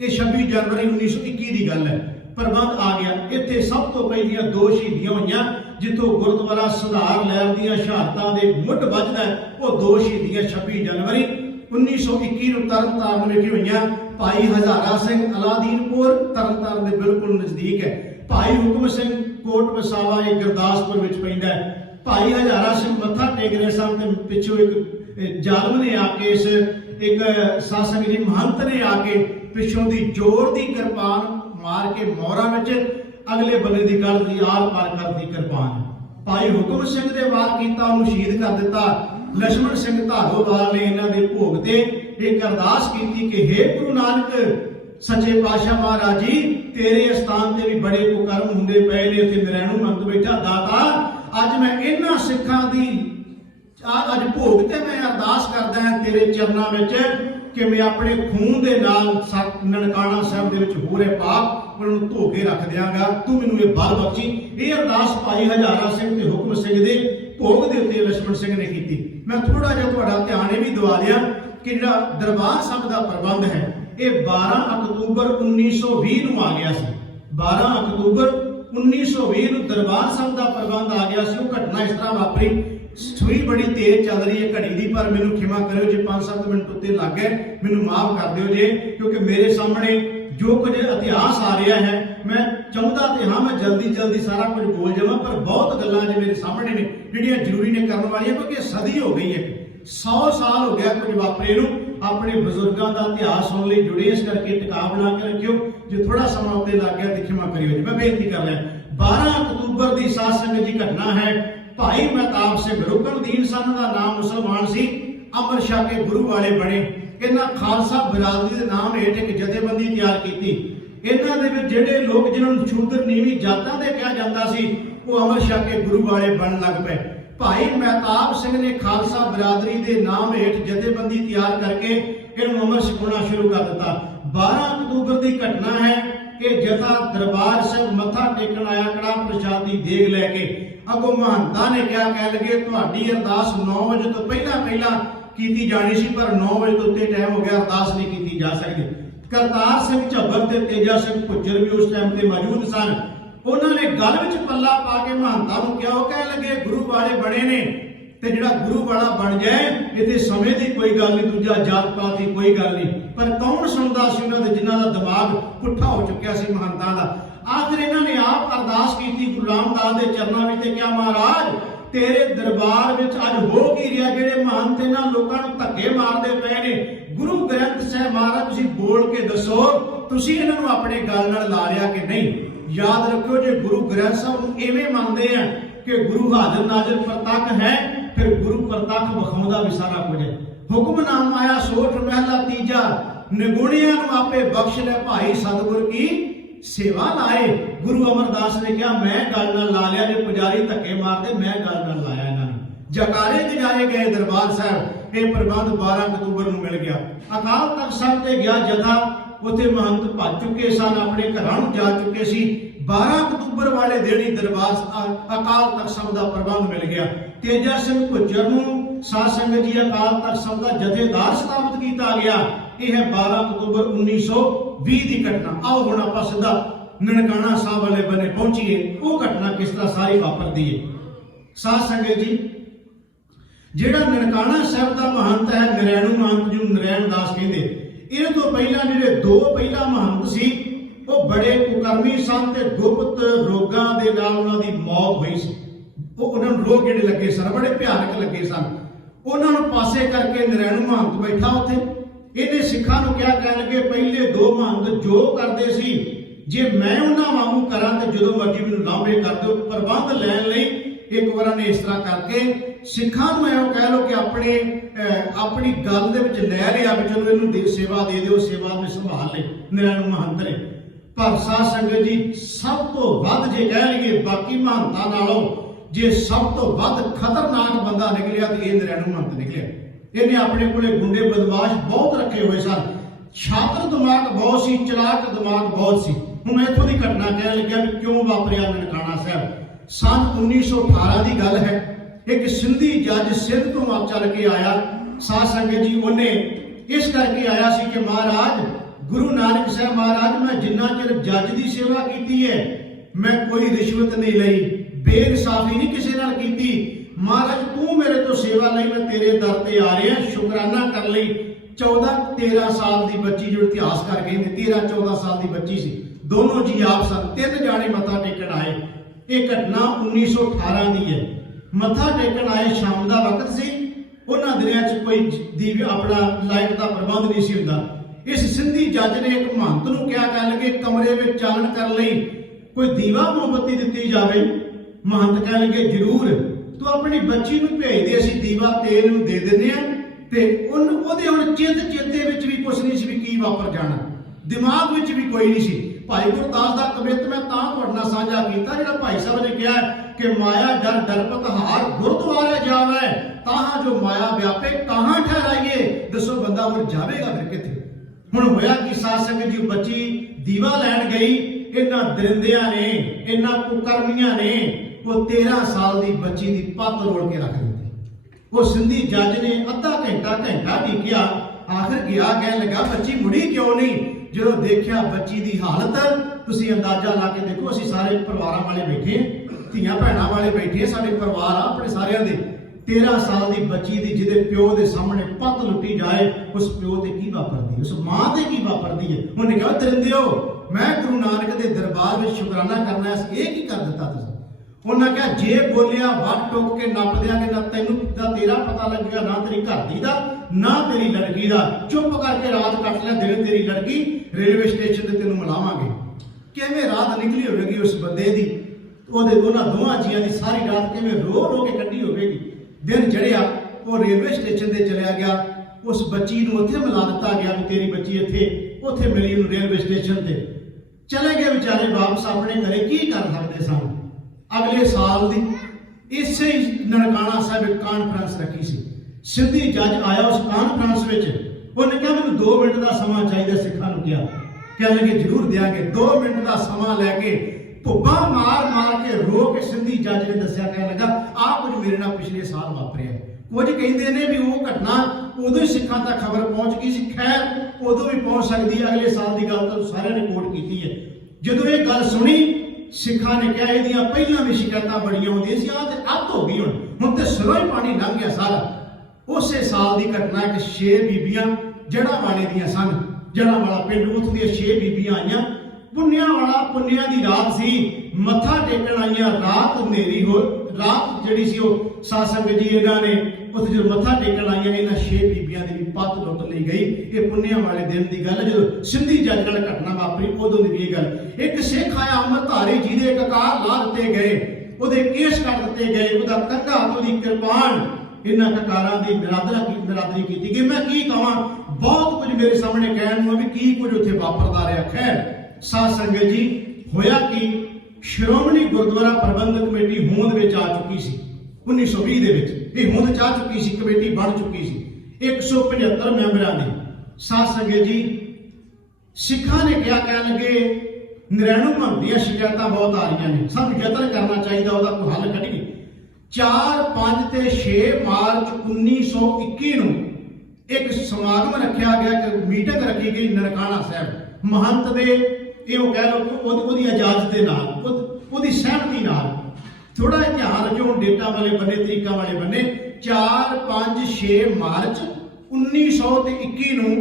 ਇਹ 26 ਜਨਵਰੀ 1921 ਦੀ ਗੱਲ ਹੈ। ਪ੍ਰਬੰਧ ਆ ਗਿਆ। ਇੱਥੇ ਸਭ ਤੋਂ ਪਹਿਲੀਆਂ 2 ਸ਼ਹੀਦੀਆਂ ਹੋਈਆਂ, ਜਿੱਥੋਂ ਗੁਰਦੁਆਰਾ ਸੁਧਾਰ ਲਹਿਰ ਦੀਆਂ ਸ਼ਹਾਦਤਾਂ ਦੇ ਮੁੱਢ ਵੱਜਦਾ। ਉਹ 2 ਸ਼ਹੀਦੀਆਂ 26 ਜਨਵਰੀ 1921 ਨੂੰ ਤਰਨ ਤਾਰਨ ਵਿਖੇ ਹੋਈਆਂ। ਭਾਈ ਹਜ਼ਾਰਾ ਸਿੰਘ ਅਲਾਦੀਨਪੁਰ ਤਰਨ ਤਾਰਨ ਦੇ ਬਿਲਕੁਲ ਨਜ਼ਦੀਕ ਹੈ। ਭਾਈ ਹੁਕਮ ਸਿੰਘ ਕੋਟ ਵਸਾਵਾ ਇਹ ਗੁਰਦਾਸਪੁਰ ਵਿੱਚ ਪੈਂਦਾ ਹੈ। ਭਾਈ ਹਜ਼ਾਰਾ ਸਿੰਘ ਮੱਥਾ ਟੇਕ ਰਹੇ ਸਨ ਤੇ ਪਿੱਛੋਂ ਇੱਕ ਜ਼ਾਲਮ ਨੇ ਆ ਕੇ ਇੱਕ ਸਾਧ ਸੰਗਤ ਜੀ ਮਹੰਤ ਨੇ ਆ ਕੇ ਪਿੱਛੋਂ ਦੀ ਜ਼ੋਰ ਦੀ ਕਿਰਪਾਨ ਮਾਰ ਕੇ ਮੋਹਰਾਂ ਵਿੱਚ ਅਗਲੇ ਬੰਦੇ ਦੀ ਗੱਲ ਦੀ ਆਰ ਪਾਰ ਕਰਦੀ ਕਿਰਪਾਨ। ਭਾਈ ਹੁਕਮ ਸਿੰਘ ਦੇ ਵਾਰ ਕੀਤਾ, ਉਹਨੂੰ ਸ਼ਹੀਦ ਕਰ ਦਿੱਤਾ। ਲਛਮਣ ਸਿੰਘ ਧਾਰੋਵਾਲ ਨੇ ਇਹਨਾਂ ਦੇ ਭੋਗ ਤੇ ਇੱਕ ਅਰਦਾਸ ਕੀਤੀ ਕਿ ਹੇ ਗੁਰੂ ਨਾਨਕ ਸੱਚੇ ਪਾਤਸ਼ਾਹ ਮਹਾਰਾਜ ਜੀ, ਤੇਰੇ ਅਸਥਾਨ ਤੇ ਵੀ ਬੜੇ ਕੁਕਰਮ ਹੁੰਦੇ ਪਏ ਨੇ। ਉੱਥੇ ਨਰੈਣੂ ਮੰਤ ਬੈਠਾ, ਦਾਤਾ ਅੱਜ ਮੈਂ ਇਹਨਾਂ ਸਿੱਖਾਂ ਦੀ ਅੱਜ ਭੋਗ ਤੇ ਮੈਂ ਅਰਦਾਸ ਕਰਦਾ ਹਾਂ ਤੇਰੇ ਚਰਨਾਂ ਵਿੱਚ ਕਿ ਮੈਂ ਆਪਣੇ ਖੂਨ ਦੇ ਨਾਲ ਨਨਕਾਣਾ ਸਾਹਿਬ ਦੇ ਵਿੱਚ ਹੋ ਰਹੇ ਪਾਪ ਉਹਨਾਂ ਨੂੰ ਧੋ ਕੇ ਰੱਖ ਦਿਆਂਗਾ, ਤੂੰ ਮੈਨੂੰ ਇਹ ਬਲ ਬਖਸ਼ੀ। ਇਹ ਅਰਦਾਸ ਭਾਈ ਹਜ਼ਾਰਾ ਸਿੰਘ ਤੇ ਹੁਕਮ ਸਿੰਘ ਦੇ ਭੋਗ ਦੇ ਉੱਤੇ ਲਛਮਣ ਸਿੰਘ ਨੇ ਕੀਤੀ। ਮੈਂ ਥੋੜਾ ਜਿਹਾ ਤੁਹਾਡਾ ਧਿਆਨ ਇਹ ਵੀ ਦਿਵਾ ਦਿਆਂ ਕਿ ਜਿਹੜਾ ਦਰਬਾਰ ਸਾਹਿਬ ਦਾ ਪ੍ਰਬੰਧ ਹੈ ਇਹ 12 ਅਕਤੂਬਰ 1920 ਨੂੰ ਆ ਗਿਆ ਸੀ। 12 ਅਕਤੂਬਰ 1920 ਨੂੰ ਦਰਬਾਰ ਸਾਹਿਬ ਦਾ ਪ੍ਰਬੰਧ ਆ ਗਿਆ ਸੀ। ਉਹ ਘਟਨਾ ਇਸ ਤਰ੍ਹਾਂ ਵਾਪਰੀ, ਸੂਈ ਬੜੀ ਤੇਜ਼ ਚੱਲ ਰਹੀ ਹੈ ਘੜੀ ਦੀ, ਪਰ ਮੈਨੂੰ ਖਿਮਾ ਕਰਿਓ ਜੇ 5-7 ਮਿੰਟ ਉੱਤੇ ਲੱਗ ਗਏ, ਮੈਨੂੰ ਮਾਫ ਕਰ ਦਿਓ ਜੇ, ਕਿਉਂਕਿ ਮੇਰੇ ਸਾਹਮਣੇ ਜੋ ਕੁਝ ਇਤਿਹਾਸ ਆ ਰਿਹਾ ਹੈ ਮੈਂ ਚਾਹੁੰਦਾ ਤੇ ਹਾਂ ਮੈਂ ਜਲਦੀ ਸਾਰਾ ਕੁਝ ਬੋਲ ਜਾਵਾਂ, ਪਰ ਬਹੁਤ ਗੱਲਾਂ ਜੇ ਮੇਰੇ ਸਾਹਮਣੇ ਨੇ ਜਿਹੜੀਆਂ ਜ਼ਰੂਰੀ ਨੇ ਕਰਨ ਵਾਲੀਆਂ, ਕਿਉਂਕਿ ਸਦੀ ਹੋ ਗਈ ਹੈ, 100 ਸਾਲ ਹੋ ਗਿਆ ਕੁਝ ਵਾਪਰੇ ਨੂੰ। ਆਪਣੇ ਬਜ਼ੁਰਗਾਂ ਦਾ ਇਤਿਹਾਸ ਸੁਣਨ ਲਈ ਜੁੜੇ, ਇਸ ਕਰਕੇ ਟਿਕਾ ਬਣਾ ਕੇ ਰੱਖਿਓ। ਜੇ ਥੋੜਾ ਸਮਾਂ ਉੱਤੇ ਲੱਗ ਗਿਆ ਤੇ ਖਿਮਾ ਕਰਿਓ ਜੀ, ਮੈਂ ਬੇਨਤੀ ਕਰ ਰਿਹਾ। 12 ਅਕਤੂਬਰ ਦੀ ਸਾਧ ਸੰਗਤ ਦੀ ਘਟਨਾ ਹੈ। ਭਾਈ ਮਹਿਤਾਬ ਸਿੰਘ ਰੁਕਨਦੀਨ ਸਨ ਦਾ ਨਾਮ, ਮੁਸਲਮਾਨ ਸੀ, ਅੰਮ੍ਰਿਤ ਛਕ ਕੇ ਗੁਰੂ ਵਾਲੇ ਬਣੇ। ਇਹਨਾਂ ਖਾਲਸਾ ਬਰਾਦਰੀ ਦੇ ਨਾਮ ਹੇਠ ਇੱਕ ਜਥੇਬੰਦੀ ਤਿਆਰ ਕੀਤੀ। ਇਹਨਾਂ ਦੇ ਵਿੱਚ ਜਿਹੜੇ ਲੋਕ ਜਿਨ੍ਹਾਂ ਨੂੰ ਸ਼ੂਦਰ ਨੀਵੀਂ ਜਾਤਾਂ ਦੇ ਕਿਹਾ ਜਾਂਦਾ ਸੀ, ਉਹ ਅੰਮ੍ਰਿਤ ਛਕ ਕੇ ਗੁਰੂ ਵਾਲੇ ਬਣਨ ਲੱਗ ਪਏ। ਭਾਈ ਮਹਿਤਾਬ ਸਿੰਘ ਨੇ ਖਾਲਸਾ ਬਰਾਦਰੀ ਦੇ ਨਾਮ ਹੇਠ ਜਥੇਬੰਦੀ ਤਿਆਰ ਕਰਕੇ ਇਹਨੂੰ ਅੰਮ੍ਰਿਤ ਛਕਾਉਣਾ ਸ਼ੁਰੂ ਕਰ ਦਿੱਤਾ। 12 ਅਕਤੂਬਰ ਦੀ ਘਟਨਾ ਹੈ। ਇਹ ਜਥਾ ਦਰਬਾਰ ਸਾਹਿਬ ਮੱਥਾ ਟੇਕਣ ਆਇਆ, ਕੜਾਹ ਪ੍ਰਸ਼ਾਦ ਦੀ ਦੇਗ ਲੈ ਕੇ। ਅੱਗੋਂ ਮਹੰਤਾਂ ਨੇ ਕਿਹਾ, ਕਹਿ ਲਗੇ ਤੁਹਾਡੀ ਅਰਦਾਸ 9 ਵਜੇ ਤੋਂ ਪਹਿਲਾਂ ਕੀਤੀ ਜਾਣੀ ਸੀ, ਪਰ 9 ਵਜੇ ਤੋਂ ਉੱਤੇ ਟਾਈਮ ਹੋ ਗਿਆ, ਅਰਦਾਸ ਨਹੀਂ ਕੀਤੀ ਜਾ ਸਕਦੀ। ਕਰਤਾਰ ਸਿੰਘ ਝੱਬਰ ਤੇ ਤੇਜਾ ਸਿੰਘ ਭੁੱਚਰ ਵੀ ਉਸ ਟਾਈਮ ਤੇ ਮੌਜੂਦ ਸਨ। ਉਹਨਾਂ ਨੇ ਗੱਲ ਵਿੱਚ ਪੱਲਾ ਪਾ ਕੇ ਮਹੰਤਾਂ ਨੂੰ ਕਿਹਾ, ਉਹ ਕਹਿ ਲੱਗੇ ਗੁਰੂ ਵਾਲੇ ਬਣੇ ਨੇ ਤੇ ਜਿਹੜਾ ਗੁਰੂ ਵਾਲਾ ਬਣ ਜਾਏ, ਇਹਦੇ ਸਮੇਂ ਦੀ ਕੋਈ ਗੱਲ ਨਹੀਂ, ਦੂਜਾ ਜਾਤ ਪਾਤ ਦੀ ਕੋਈ ਗੱਲ ਨਹੀਂ। ਪਰ ਕੌਣ ਸੁਣਦਾ ਸੀ ਉਹਨਾਂ ਦੇ, ਜਿਨ੍ਹਾਂ ਦਾ ਦਿਮਾਗ ਪੁੱਠਾ ਹੋ ਚੁੱਕਿਆ ਸੀ ਮਹੰਤਾਂ ਦਾ। ਆਖਿਰ ਇਹਨਾਂ ਨੇ ਆਪ ਅਰਦਾਸ ਕੀਤੀ ਗੁਰੂ ਰਾਮਦਾਸ ਦੇ ਚਰਨਾਂ ਵਿੱਚ ਤੇ ਕਿਹਾ, ਮਹਾਰਾਜ ਤੇਰੇ ਦਰਬਾਰ ਵਿੱਚ ਅੱਜ ਹੋ ਕੀ ਰਿਹਾ? ਜਿਹੜੇ ਮਹੰਤ ਇਹਨਾਂ ਲੋਕਾਂ ਨੂੰ ਧੱਕੇ ਮਾਰਦੇ ਪਏ ਨੇ, ਗੁਰੂ ਗ੍ਰੰਥ ਸਾਹਿਬ ਮਹਾਰਾਜ ਤੁਸੀਂ ਬੋਲ ਕੇ ਦੱਸੋ, ਤੁਸੀਂ ਇਹਨਾਂ ਨੂੰ ਆਪਣੇ ਗੱਲ ਨਾਲ ਲਾ ਲਿਆ ਕਿ ਨਹੀਂ? ਯਾਦ ਰੱਖਿਓ, ਜੇ ਗੁਰੂ ਗ੍ਰੰਥ ਸਾਹਿਬ ਨੂੰ ਐਵੇਂ ਮੰਨਦੇ ਆ ਕਿ ਗੁਰੂ ਹਾਜ਼ਰ ਨਾਜ਼ਰ ਪ੍ਰਤੱਖ ਹੈ, ਫਿਰ ਗੁਰੂ ਪ੍ਰਤੱਖ ਵਿਖਾਉਂਦਾ ਵੀ ਸਾਰਾ ਕੁਝ ਹੈ। ਹੁਕਮਨਾਮ ਆਇਆ ਸੋਠ ਮਹਿਲਾ ਤੀਜਾ, ਨਿਗੁਣਿਆਂ ਨੂੰ ਆਪੇ ਬਖਸ਼ ਲੈ ਭਾਈ ਸਤਿਗੁਰ ਕੀ ਸੇਵਾ ਲਾਏ। ਗੁਰੂ ਅਮਰਦਾਸ ਨੇ ਕਿਹਾ, ਮੈਂ ਗੱਲ ਨਾਲ ਲਾ ਲਿਆ, ਜੇ ਪੁਜਾਰੀ ਧੱਕੇ ਮਾਰਦੇ ਮੈਂ ਗੱਲ ਨਾਲ ਲਾਇਆ ਇਹਨਾਂ ਨੂੰ। ਜਕਾਰੇ ਗਜਾਏ ਗਏ ਦਰਬਾਰ ਸਾਹਿਬ। ਇਹ ਪ੍ਰਬੰਧ 12 ਅਕਤੂਬਰ ਨੂੰ ਮਿਲ ਗਿਆ। ਅਕਾਲ ਤਖਤ ਸਾਹਿਬ ਤੇ ਗਿਆ ਜਥਾ, ਉੱਥੇ ਮਹੰਤ ਭੱਜ ਚੁੱਕੇ ਸਨ, ਆਪਣੇ ਘਰਾਂ ਨੂੰ ਜਾ ਚੁੱਕੇ ਸੀ। 12 ਅਕਤੂਬਰ ਵਾਲੇ ਦਿਨ ਹੀ ਦਰਬਾਰ ਅਕਾਲ ਤਖਤ ਸਾਹਿਬ ਦਾ ਪ੍ਰਬੰਧ ਮਿਲ ਗਿਆ। ਤੇਜਾ ਸਿੰਘ ਭੁੱਚਰ ਨੂੰ ਸਾਧ ਸੰਗਤ ਜੀ ਅਕਾਲ ਤਖਤ ਸਾਹਿਬ ਦਾ ਜਥੇਦਾਰ ਸਥਾਪਿਤ ਕੀਤਾ ਗਿਆ। ਇਹ ਹੈ 12 ਅਕਤੂਬਰ 1920 ਦੀ ਘਟਨਾ। ਆਓ ਹੁਣ ਆਪਾਂ ਸਿੱਧਾ ਨਨਕਾਣਾ ਸਾਹਿਬ ਵਾਲੇ ਬੰਨੇ ਪਹੁੰਚੀਏ, ਉਹ ਘਟਨਾ ਕਿਸ ਤਰ੍ਹਾਂ ਸਾਰੀ ਵਾਪਰਦੀ ਹੈ। ਸਾਧ ਸੰਗਤ ਜੀ, ਜਿਹੜਾ ਨਨਕਾਣਾ ਸਾਹਿਬ ਦਾ ਮਹੰਤ ਹੈ ਨਰੈਣੂ ਮਹੰਤ, ਜਿਹਨੂੰ ਨਰੈਣ ਦਾਸ ਕਹਿੰਦੇ, ਇਹ ਤੋਂ ਪਹਿਲਾਂ ਜਿਹੜੇ ਦੋ ਪਹਿਲਾ ਮਹੰਤ ਸੀ ਉਹ ਬੜੇ ਕੁਕਰਮੀ ਸਨ ਤੇ ਗੁਪਤ ਰੋਗਾਂ ਦੇ ਨਾਲ ਉਹਨਾਂ ਦੀ ਮੌਤ ਹੋਈ ਸੀ। ਉਹਨਾਂ ਨੂੰ ਰੋਗ ਜਿਹੜੇ ਲੱਗੇ ਸਨ ਬੜੇ ਭਿਆਨਕ ਲੱਗੇ ਸਨ। ਉਹਨਾਂ ਨੂੰ ਪਾਸੇ ਕਰਕੇ ਨਰੈਣੂ ਮਹੰਤ ਬੈਠਾ ਉੱਥੇ। ਇਹਨੇ ਸਿੱਖਾਂ ਨੂੰ ਕਿਹਾ, ਕਹਿਣ ਲੱਗੇ ਪਹਿਲੇ ਦੋ ਮਹੰਤ ਜੋ ਕਰਦੇ ਸੀ, ਜੇ ਮੈਂ ਉਹਨਾਂ ਵਾਂਗੂ ਕਰਾਂ ਤੇ ਜਦੋਂ ਮਰਜ਼ੀ ਮੈਨੂੰ ਲਾਂਭੇ ਕਰ ਦਿਓ। ਪ੍ਰਬੰਧ ਲੈਣ ਲਈ ਇੱਕ ਵਾਰ ਨੇ ਇਸ ਤਰ੍ਹਾਂ ਕਰਕੇ ਸਿੱਖਾਂ ਨੂੰ ਇਹੋ ਕਹਿ ਲੋ ਕਿ ਆਪਣੀ ਗੱਲ ਦੇ ਵਿੱਚ ਲੈ ਲਿਆ ਵੀ ਚਲੋ ਇਹਨੂੰ ਸੇਵਾ ਦੇ ਦਿਓ, ਸੇਵਾ ਵਿੱਚ ਸੰਭਾਲ ਲੈ ਨਰੈਣੂ ਮਹੰਤ ਨੇ। ਪਰ ਸਾਧ ਸੰਗਤ ਜੀ, ਸਭ ਤੋਂ ਵੱਧ ਜੇ ਕਹਿ ਲਈਏ ਬਾਕੀ ਮਹੰਤਾਂ ਨਾਲੋਂ ਜੇ ਸਭ ਤੋਂ ਵੱਧ ਖਤਰਨਾਕ ਬੰਦਾ ਨਿਕਲਿਆ ਤੇ ਇਹ ਨਰੈਣੂ ਮਹੰਤ ਨਿਕਲਿਆ। ਇਹਨੇ ਆਪਣੇ ਕੋਲੇ ਗੁੰਡੇ ਬਦਮਾਸ਼ ਬਹੁਤ ਰੱਖੇ ਹੋਏ ਸਨ, ਛਾਤਰ ਦਿਮਾਗ ਬਹੁਤ ਸੀ, ਚਲਾਕ ਦਿਮਾਗ ਬਹੁਤ ਸੀ। ਹੁਣ ਇੱਥੋਂ ਦੀ ਘਟਨਾ ਕਹਿਣ ਲੱਗਿਆ ਵੀ ਕਿਉਂ ਵਾਪਰਿਆ ਨਨਕਾਣਾ ਸਾਹਿਬ। ਸਨ 1918 ਦੀ ਗੱਲ ਹੈ। ਇੱਕ ਸਿੰਧੀ ਜੱਜ ਸਿੰਧ ਤੋਂ ਚੱਲ ਕੇ ਆਇਆ। ਸਾਧ ਸੰਗਤ ਜੀ, ਉਹਨੇ ਇਸ ਕਰਕੇ ਆਇਆ ਸੀ ਕਿ ਮਹਾਰਾਜ ਗੁਰੂ ਨਾਨਕ ਸਾਹਿਬ ਮਹਾਰਾਜ, ਮੈਂ ਜਿੰਨਾ ਚਿਰ ਜੱਜ ਦੀ ਸੇਵਾ ਕੀਤੀ ਹੈ ਮੈਂ ਕੋਈ ਰਿਸ਼ਵਤ ਨਹੀਂ ਲਈ, ਬੇਇਨਸਾਫੀ ਨਹੀਂ ਕਿਸੇ ਨਾਲ ਕੀਤੀ। ਮਹਾਰਾਜ ਤੂੰ ਮੇਰੇ ਤੋਂ ਸੇਵਾ ਲਈ, ਮੈਂ ਤੇਰੇ ਦਰ ਤੇ ਆ ਰਿਹਾ, ਸ਼ੁਕਰਾਨਾ ਕਰ ਲਈ। 14-13 ਸਾਲ ਦੀ ਬੱਚੀ, ਜੋ ਇਤਿਹਾਸ ਕਰ ਗਈ 13-14 ਸਾਲ ਦੀ ਬੱਚੀ ਸੀ, ਦੋਨੋਂ ਜੀ ਆਪ ਸਨ। 3 ਜਾਣੇ ਮੱਥਾ ਟੇਕਣ ਆਏ। ਇਹ ਘਟਨਾ 1918 ਦੀ ਹੈ। ਮੱਥਾ ਟੇਕਣ ਆਏ, ਸ਼ਾਮ ਦਾ ਵਕਤ ਸੀ। ਉਹਨਾਂ ਦਿਨਾਂ 'ਚ ਕੋਈ ਆਪਣਾ ਲਾਈਟ ਦਾ ਪ੍ਰਬੰਧ ਨਹੀਂ ਸੀ ਹੁੰਦਾ। ਇਸ ਸਿੰਧੀ ਜੱਜ ਨੇ ਇੱਕ ਮਹੰਤ ਨੂੰ ਕਿਹਾ, ਕਹਿਣ ਲੱਗੇ ਕਮਰੇ ਵਿੱਚ ਚਾਨਣ ਕਰਨ ਲਈ ਕੋਈ ਦੀਵਾ ਮੋਮਬੱਤੀ ਦਿੱਤੀ ਜਾਵੇ। महंत कह लगे जरूर तू अपनी बच्ची नूं भेज दे, असीं दीवा तेल नूं दे दिंदे आ ते ਉਹਦੇ ਹੁਣ ਚੇਤੇ ਵਿੱਚ ਵੀ ਕੁਛ ਨਹੀਂ ਸੀ ਵੀ ਕੀ ਵਾਪਰ ਜਾਣਾ, ਦਿਮਾਗ ਵਿੱਚ ਵੀ ਕੋਈ ਨਹੀਂ ਸੀ। ਭਾਈ ਗੁਰਦਾਸ ਦਾ ਕਵਿਤ ਮੈਂ ਤਾਂ ਤੁਹਾਡੇ ਨਾਲ ਸਾਂਝਾ ਕੀਤਾ ਜਿਹੜਾ ਭਾਈ ਸਾਹਿਬ ਨੇ ਕਿਹਾ ਕਿ ਮਾਇਆ ਡਰ ਡਰਪਤ ਹਾਰ ਗੁਰਦੁਆਰੇ ਜਾਵੇ ਤਾਹਾਂ ਜੋ ਮਾਇਆ ਵਿਆਪੇ ਕਹਾਂ ਠਹਿਰਾਈਏ। ਦੱਸੋ ਬੰਦਾ ਹੁਣ ਜਾਵੇਗਾ ਫਿਰ ਕਿੱਥੇ? ਹੁਣ ਹੋਇਆ ਕਿ ਸਾਧ ਸੰਗਤ ਜੀ ਬੱਚੀ ਦੀਵਾ ਲੈਣ ਗਈ, ਇਹਨਾਂ ਦਰਿੰਦਿਆਂ ਨੇ ਇਹਨਾਂ ਕੁਕਰਮੀਆਂ ਨੇ ਉਹ 13 ਸਾਲ ਦੀ ਬੱਚੀ ਦੀ ਪੱਤ ਰੋਲ ਕੇ ਰੱਖ ਦਿੱਤੀ। ਉਹ ਸਿੰਧੀ ਜੱਜ ਨੇ ਅੱਧਾ ਘੰਟਾ ਵੀ ਕਿਹਾ, ਆਖਰ ਗਿਆ ਕਹਿਣ ਲੱਗਾ ਬੱਚੀ ਮੁੜੀ ਕਿਉਂ ਨਹੀਂ? ਜਦੋਂ ਦੇਖਿਆ ਬੱਚੀ ਦੀ ਹਾਲਤ, ਤੁਸੀਂ ਅੰਦਾਜ਼ਾ ਲਾ ਕੇ ਦੇਖੋ, ਅਸੀਂ ਸਾਰੇ ਪਰਿਵਾਰਾਂ ਵਾਲੇ ਬੈਠੇ, ਧੀਆਂ ਭੈਣਾਂ ਵਾਲੇ ਬੈਠੇ, ਸਾਡੇ ਪਰਿਵਾਰ ਆ ਆਪਣੇ ਸਾਰਿਆਂ ਦੇ। 13 ਸਾਲ ਦੀ ਬੱਚੀ ਦੀ ਜਿਹਦੇ ਪਿਓ ਦੇ ਸਾਹਮਣੇ ਪੱਤ ਲੁੱਟੀ ਜਾਏ, ਉਸ ਪਿਓ ਤੇ ਕੀ ਵਾਪਰਦੀ, ਉਸ ਮਾਂ ਤੇ ਕੀ ਵਾਪਰਦੀ ਹੈ? ਉਹਨੇ ਕਿਹਾ ਦਰਿੰਦਿਓ, ਮੈਂ ਗੁਰੂ ਨਾਨਕ ਦੇ ਦਰਬਾਰ ਵਿੱਚ ਸ਼ੁਕਰਾਨਾ ਕਰਨਾ, ਇਹ ਕੀ ਕਰ ਦਿੱਤਾ ਤੁਸੀਂ? ਉਹਨਾਂ ਕਿਹਾ ਜੇ ਬੋਲਿਆ ਵੱਟ ਟੁੱਕ ਕੇ ਨੱਪ ਦਿਆਂਗੇ, ਨਾ ਤੈਨੂੰ ਤੇਰਾ ਪਤਾ ਲੱਗੇਗਾ, ਨਾ ਤੇਰੀ ਘਰ ਦੀ ਦਾ, ਨਾ ਤੇਰੀ ਲੜਕੀ ਦਾ। ਚੁੱਪ ਕਰਕੇ ਰਾਤ ਕੱਟ ਲੈ, ਦਿਨ ਤੇਰੀ ਲੜਕੀ ਰੇਲਵੇ ਸਟੇਸ਼ਨ ਤੇ ਤੈਨੂੰ ਮਿਲਾਵਾਂਗੇ। ਕਿਵੇਂ ਰਾਤ ਨਿਕਲੀ ਹੋਵੇਗੀ ਉਸ ਬੰਦੇ ਦੀ, ਉਹਨਾਂ ਦੋਵਾਂ ਜੀਆਂ ਦੀ ਸਾਰੀ ਰਾਤ ਕਿਵੇਂ ਰੋ ਕੇ ਕੱਢੀ ਹੋਵੇਗੀ। ਦਿਨ ਚੜਿਆ, ਉਹ ਰੇਲਵੇ ਸਟੇਸ਼ਨ ਤੇ ਚਲਿਆ ਗਿਆ, ਉਸ ਬੱਚੀ ਨੂੰ ਉੱਥੇ ਮਿਲਾ ਦਿੱਤਾ ਗਿਆ ਵੀ ਤੇਰੀ ਬੱਚੀ ਉੱਥੇ ਮਿਲੀ ਉਹਨੂੰ ਰੇਲਵੇ ਸਟੇਸ਼ਨ ਤੇ। ਚਲੇ ਗਏ ਵਿਚਾਰੇ ਵਾਪਸ ਆਪਣੇ ਘਰੇ। ਕੀ ਕਰ ਸਕਦੇ ਸਨ? ਅਗਲੇ ਸਾਲ ਦੀ ਇਸੇ ਨਨਕਾਣਾ ਸਾਹਿਬ ਕਾਨਫਰੰਸ ਰੱਖੀ ਸੀ। ਸਿੱਧੀ ਜੱਜ ਆਇਆ ਉਸ ਕਾਨਫਰੰਸ ਵਿੱਚ, ਉਹਨੇ ਕਿਹਾ ਮੈਨੂੰ 2 ਮਿੰਟ ਦਾ ਸਮਾਂ ਚਾਹੀਦਾ। ਸਿੱਖਾਂ ਨੂੰ ਕਿਹਾ, ਕਹਿ ਲਗੇ ਜ਼ਰੂਰ ਦਿਆਂਗੇ। 2 ਮਿੰਟ ਦਾ ਸਮਾਂ ਲੈ ਕੇ ਭੁੱਬਾ ਮਾਰ ਕੇ ਰੋ ਕੇ ਸਿੰਧੀ ਜੱਜ ਨੇ ਦੱਸਿਆ, ਕਹਿਣ ਲੱਗਾ ਆਹ ਕੁਝ ਮੇਰੇ ਨਾਲ ਪਿਛਲੇ ਸਾਲ ਵਾਪਰਿਆ। ਕੁਝ ਕਹਿੰਦੇ ਨੇ ਵੀ ਉਹ ਘਟਨਾ ਉਦੋਂ ਹੀ ਸਿੱਖਾਂ ਤੱਕ ਖਬਰ ਪਹੁੰਚ ਗਈ ਸੀ, ਖੈਰ ਉਦੋਂ ਵੀ ਪਹੁੰਚ ਸਕਦੀ ਹੈ, ਅਗਲੇ ਸਾਲ ਦੀ ਗੱਲ ਤਾਂ ਸਾਰਿਆਂ ਨੇ ਕੋਟ ਕੀਤੀ ਹੈ। ਜਦੋਂ ਇਹ ਗੱਲ ਸੁਣੀ, ਸਿੱਖਾਂ ਨੇ ਕਿਹਾ ਇਹਦੀਆਂ ਪਹਿਲਾਂ ਵੀ ਸ਼ਿਕਾਇਤਾਂ ਬੜੀਆਂ ਹੁੰਦੀਆਂ ਸੀ, ਆਹ ਤੇ ਅੱਤ ਹੋ ਗਈ, ਹੁਣ ਤੇ ਸਿਰੋਂ ਹੀ ਪਾਣੀ ਲੰਘ ਗਿਆ ਸਾਰਾ। ਉਸੇ ਸਾਲ ਦੀ ਘਟਨਾ ਕਿ 6 ਬੀਬੀਆਂ ਜੜ੍ਹਾਂਵਾਲੇ ਦੀਆਂ ਸਨ, ਜੜ੍ਹਾਂਵਾਲਾ ਪਿੰਡ, ਉੱਥੋਂ ਦੀਆਂ 6 ਬੀਬੀਆਂ ਆਈਆਂ। ਪੁੰਨਿਆਂ ਦੀ ਰਾਤ ਸੀ, ਮੱਥਾ ਟੇਕਣ ਆਈਆਂ। ਰਾਤ ਹਨੇਰੀ ਰਾਤ ਜਿਹੜੀ ਸੀ ਉਹ ਸਾਧ ਸੰਗਤ ਜੀ ਇਹਨਾਂ ਨੇ ਉੱਥੇ ਜਦੋਂ ਮੱਥਾ ਟੇਕਣ ਆਈਆਂ, ਇਹਨਾਂ 6 ਬੀਬੀਆਂ ਦੀ ਵੀ ਪੱਤ ਲੁੱਟ ਲਈ ਗਈ। ਇਹ ਪੁੰਨਿਆਂ ਵਾਲੇ ਦਿਨ ਦੀ ਗੱਲ, ਜਦੋਂ ਸਿੰਧੀ ਜੱਜ ਨਾਲ ਘਟਨਾ ਵਾਪਰੀ, ਉਦੋਂ ਦੀ ਇਹ ਗੱਲ। ਇੱਕ ਸਿੱਖ ਆਇਆ ਅੰਮ੍ਰਿਤਧਾਰੀ, ਜਿਹਦੇ ਕਕਾਰ ਲਾ ਦਿੱਤੇ ਗਏ, ਉਹਦੇ ਕੇਸ ਕੱਟ ਦਿੱਤੇ ਗਏ, ਉਹਦਾ ਕੰਘਾ, ਉਹਦੀ ਕਿਰਪਾਨ, ਇਹਨਾਂ ਕਕਾਰਾਂ ਦੀ ਨਿਰਾਦਰੀ ਕੀਤੀ ਗਈ। ਮੈਂ ਕੀ ਕਹਾਂ, ਬਹੁਤ ਕੁਝ ਮੇਰੇ ਸਾਹਮਣੇ ਕਹਿਣ ਨੂੰ ਵੀ ਕੀ ਕੁਝ ਉੱਥੇ ਵਾਪਰਦਾ ਰਿਹਾ। ਖੈਰ ਸਾਧ ਸੰਗਤ ਜੀ, ਹੋਇਆ ਕਿ ਸ਼੍ਰੋਮਣੀ ਗੁਰਦੁਆਰਾ ਪ੍ਰਬੰਧਕ ਕਮੇਟੀ ਹੋਂਦ ਵਿੱਚ ਆ ਚੁੱਕੀ ਸੀ। 1920 ਦੇ ਵਿੱਚ ਇਹ ਹੋਂਦ ਚ ਆ ਚੁੱਕੀ ਸੀ, ਕਮੇਟੀ ਬਣ ਚੁੱਕੀ ਸੀ 175 ਮੈਂਬਰਾਂ ਦੀ। ਸਾਧ ਸੰਗਤ ਜੀ, ਸਿੱਖਾਂ ਨੇ ਕਿਹਾ, ਕਹਿਣ ਲੱਗੇ ਨਰੈਣੂ ਮਹੰਤ ਦੀਆਂ ਸ਼ਿਕਾਇਤਾਂ ਬਹੁਤ ਆ ਰਹੀਆਂ ਨੇ, ਸਾਨੂੰ ਯਤਨ ਕਰਨਾ ਚਾਹੀਦਾ ਉਹਦਾ ਕੋਈ ਹੱਲ ਕੱਢੀਏ। 4, 5 ਤੇ 6 ਮਾਰਚ 1921 ਨੂੰ ਇੱਕ ਸਮਾਗਮ ਰੱਖਿਆ ਗਿਆ, ਇੱਕ ਮੀਟਿੰਗ ਰੱਖੀ ਗਈ ਨਨਕਾਣਾ ਸਾਹਿਬ। ਮਹੰਤ ਦੇ ਇਹ ਕਹਿ ਲਓ ਕਿ ਉਹਦੀ ਇਜਾਜ਼ਤ ਦੇ ਨਾਲ, ਉਹਦੀ ਸਹਿਮਤੀ ਨਾਲ। ਥੋੜਾ ਜਿਹਾ ਧਿਆਨ ਰੱਖਿਓ ਡੇਟਾਂ ਵਾਲੇ ਬੰਨੇ, ਤਰੀਕਾਂ ਵਾਲੇ ਬੰਨੇ। 4, 5, 6 ਮਾਰਚ 1921 ਨੂੰ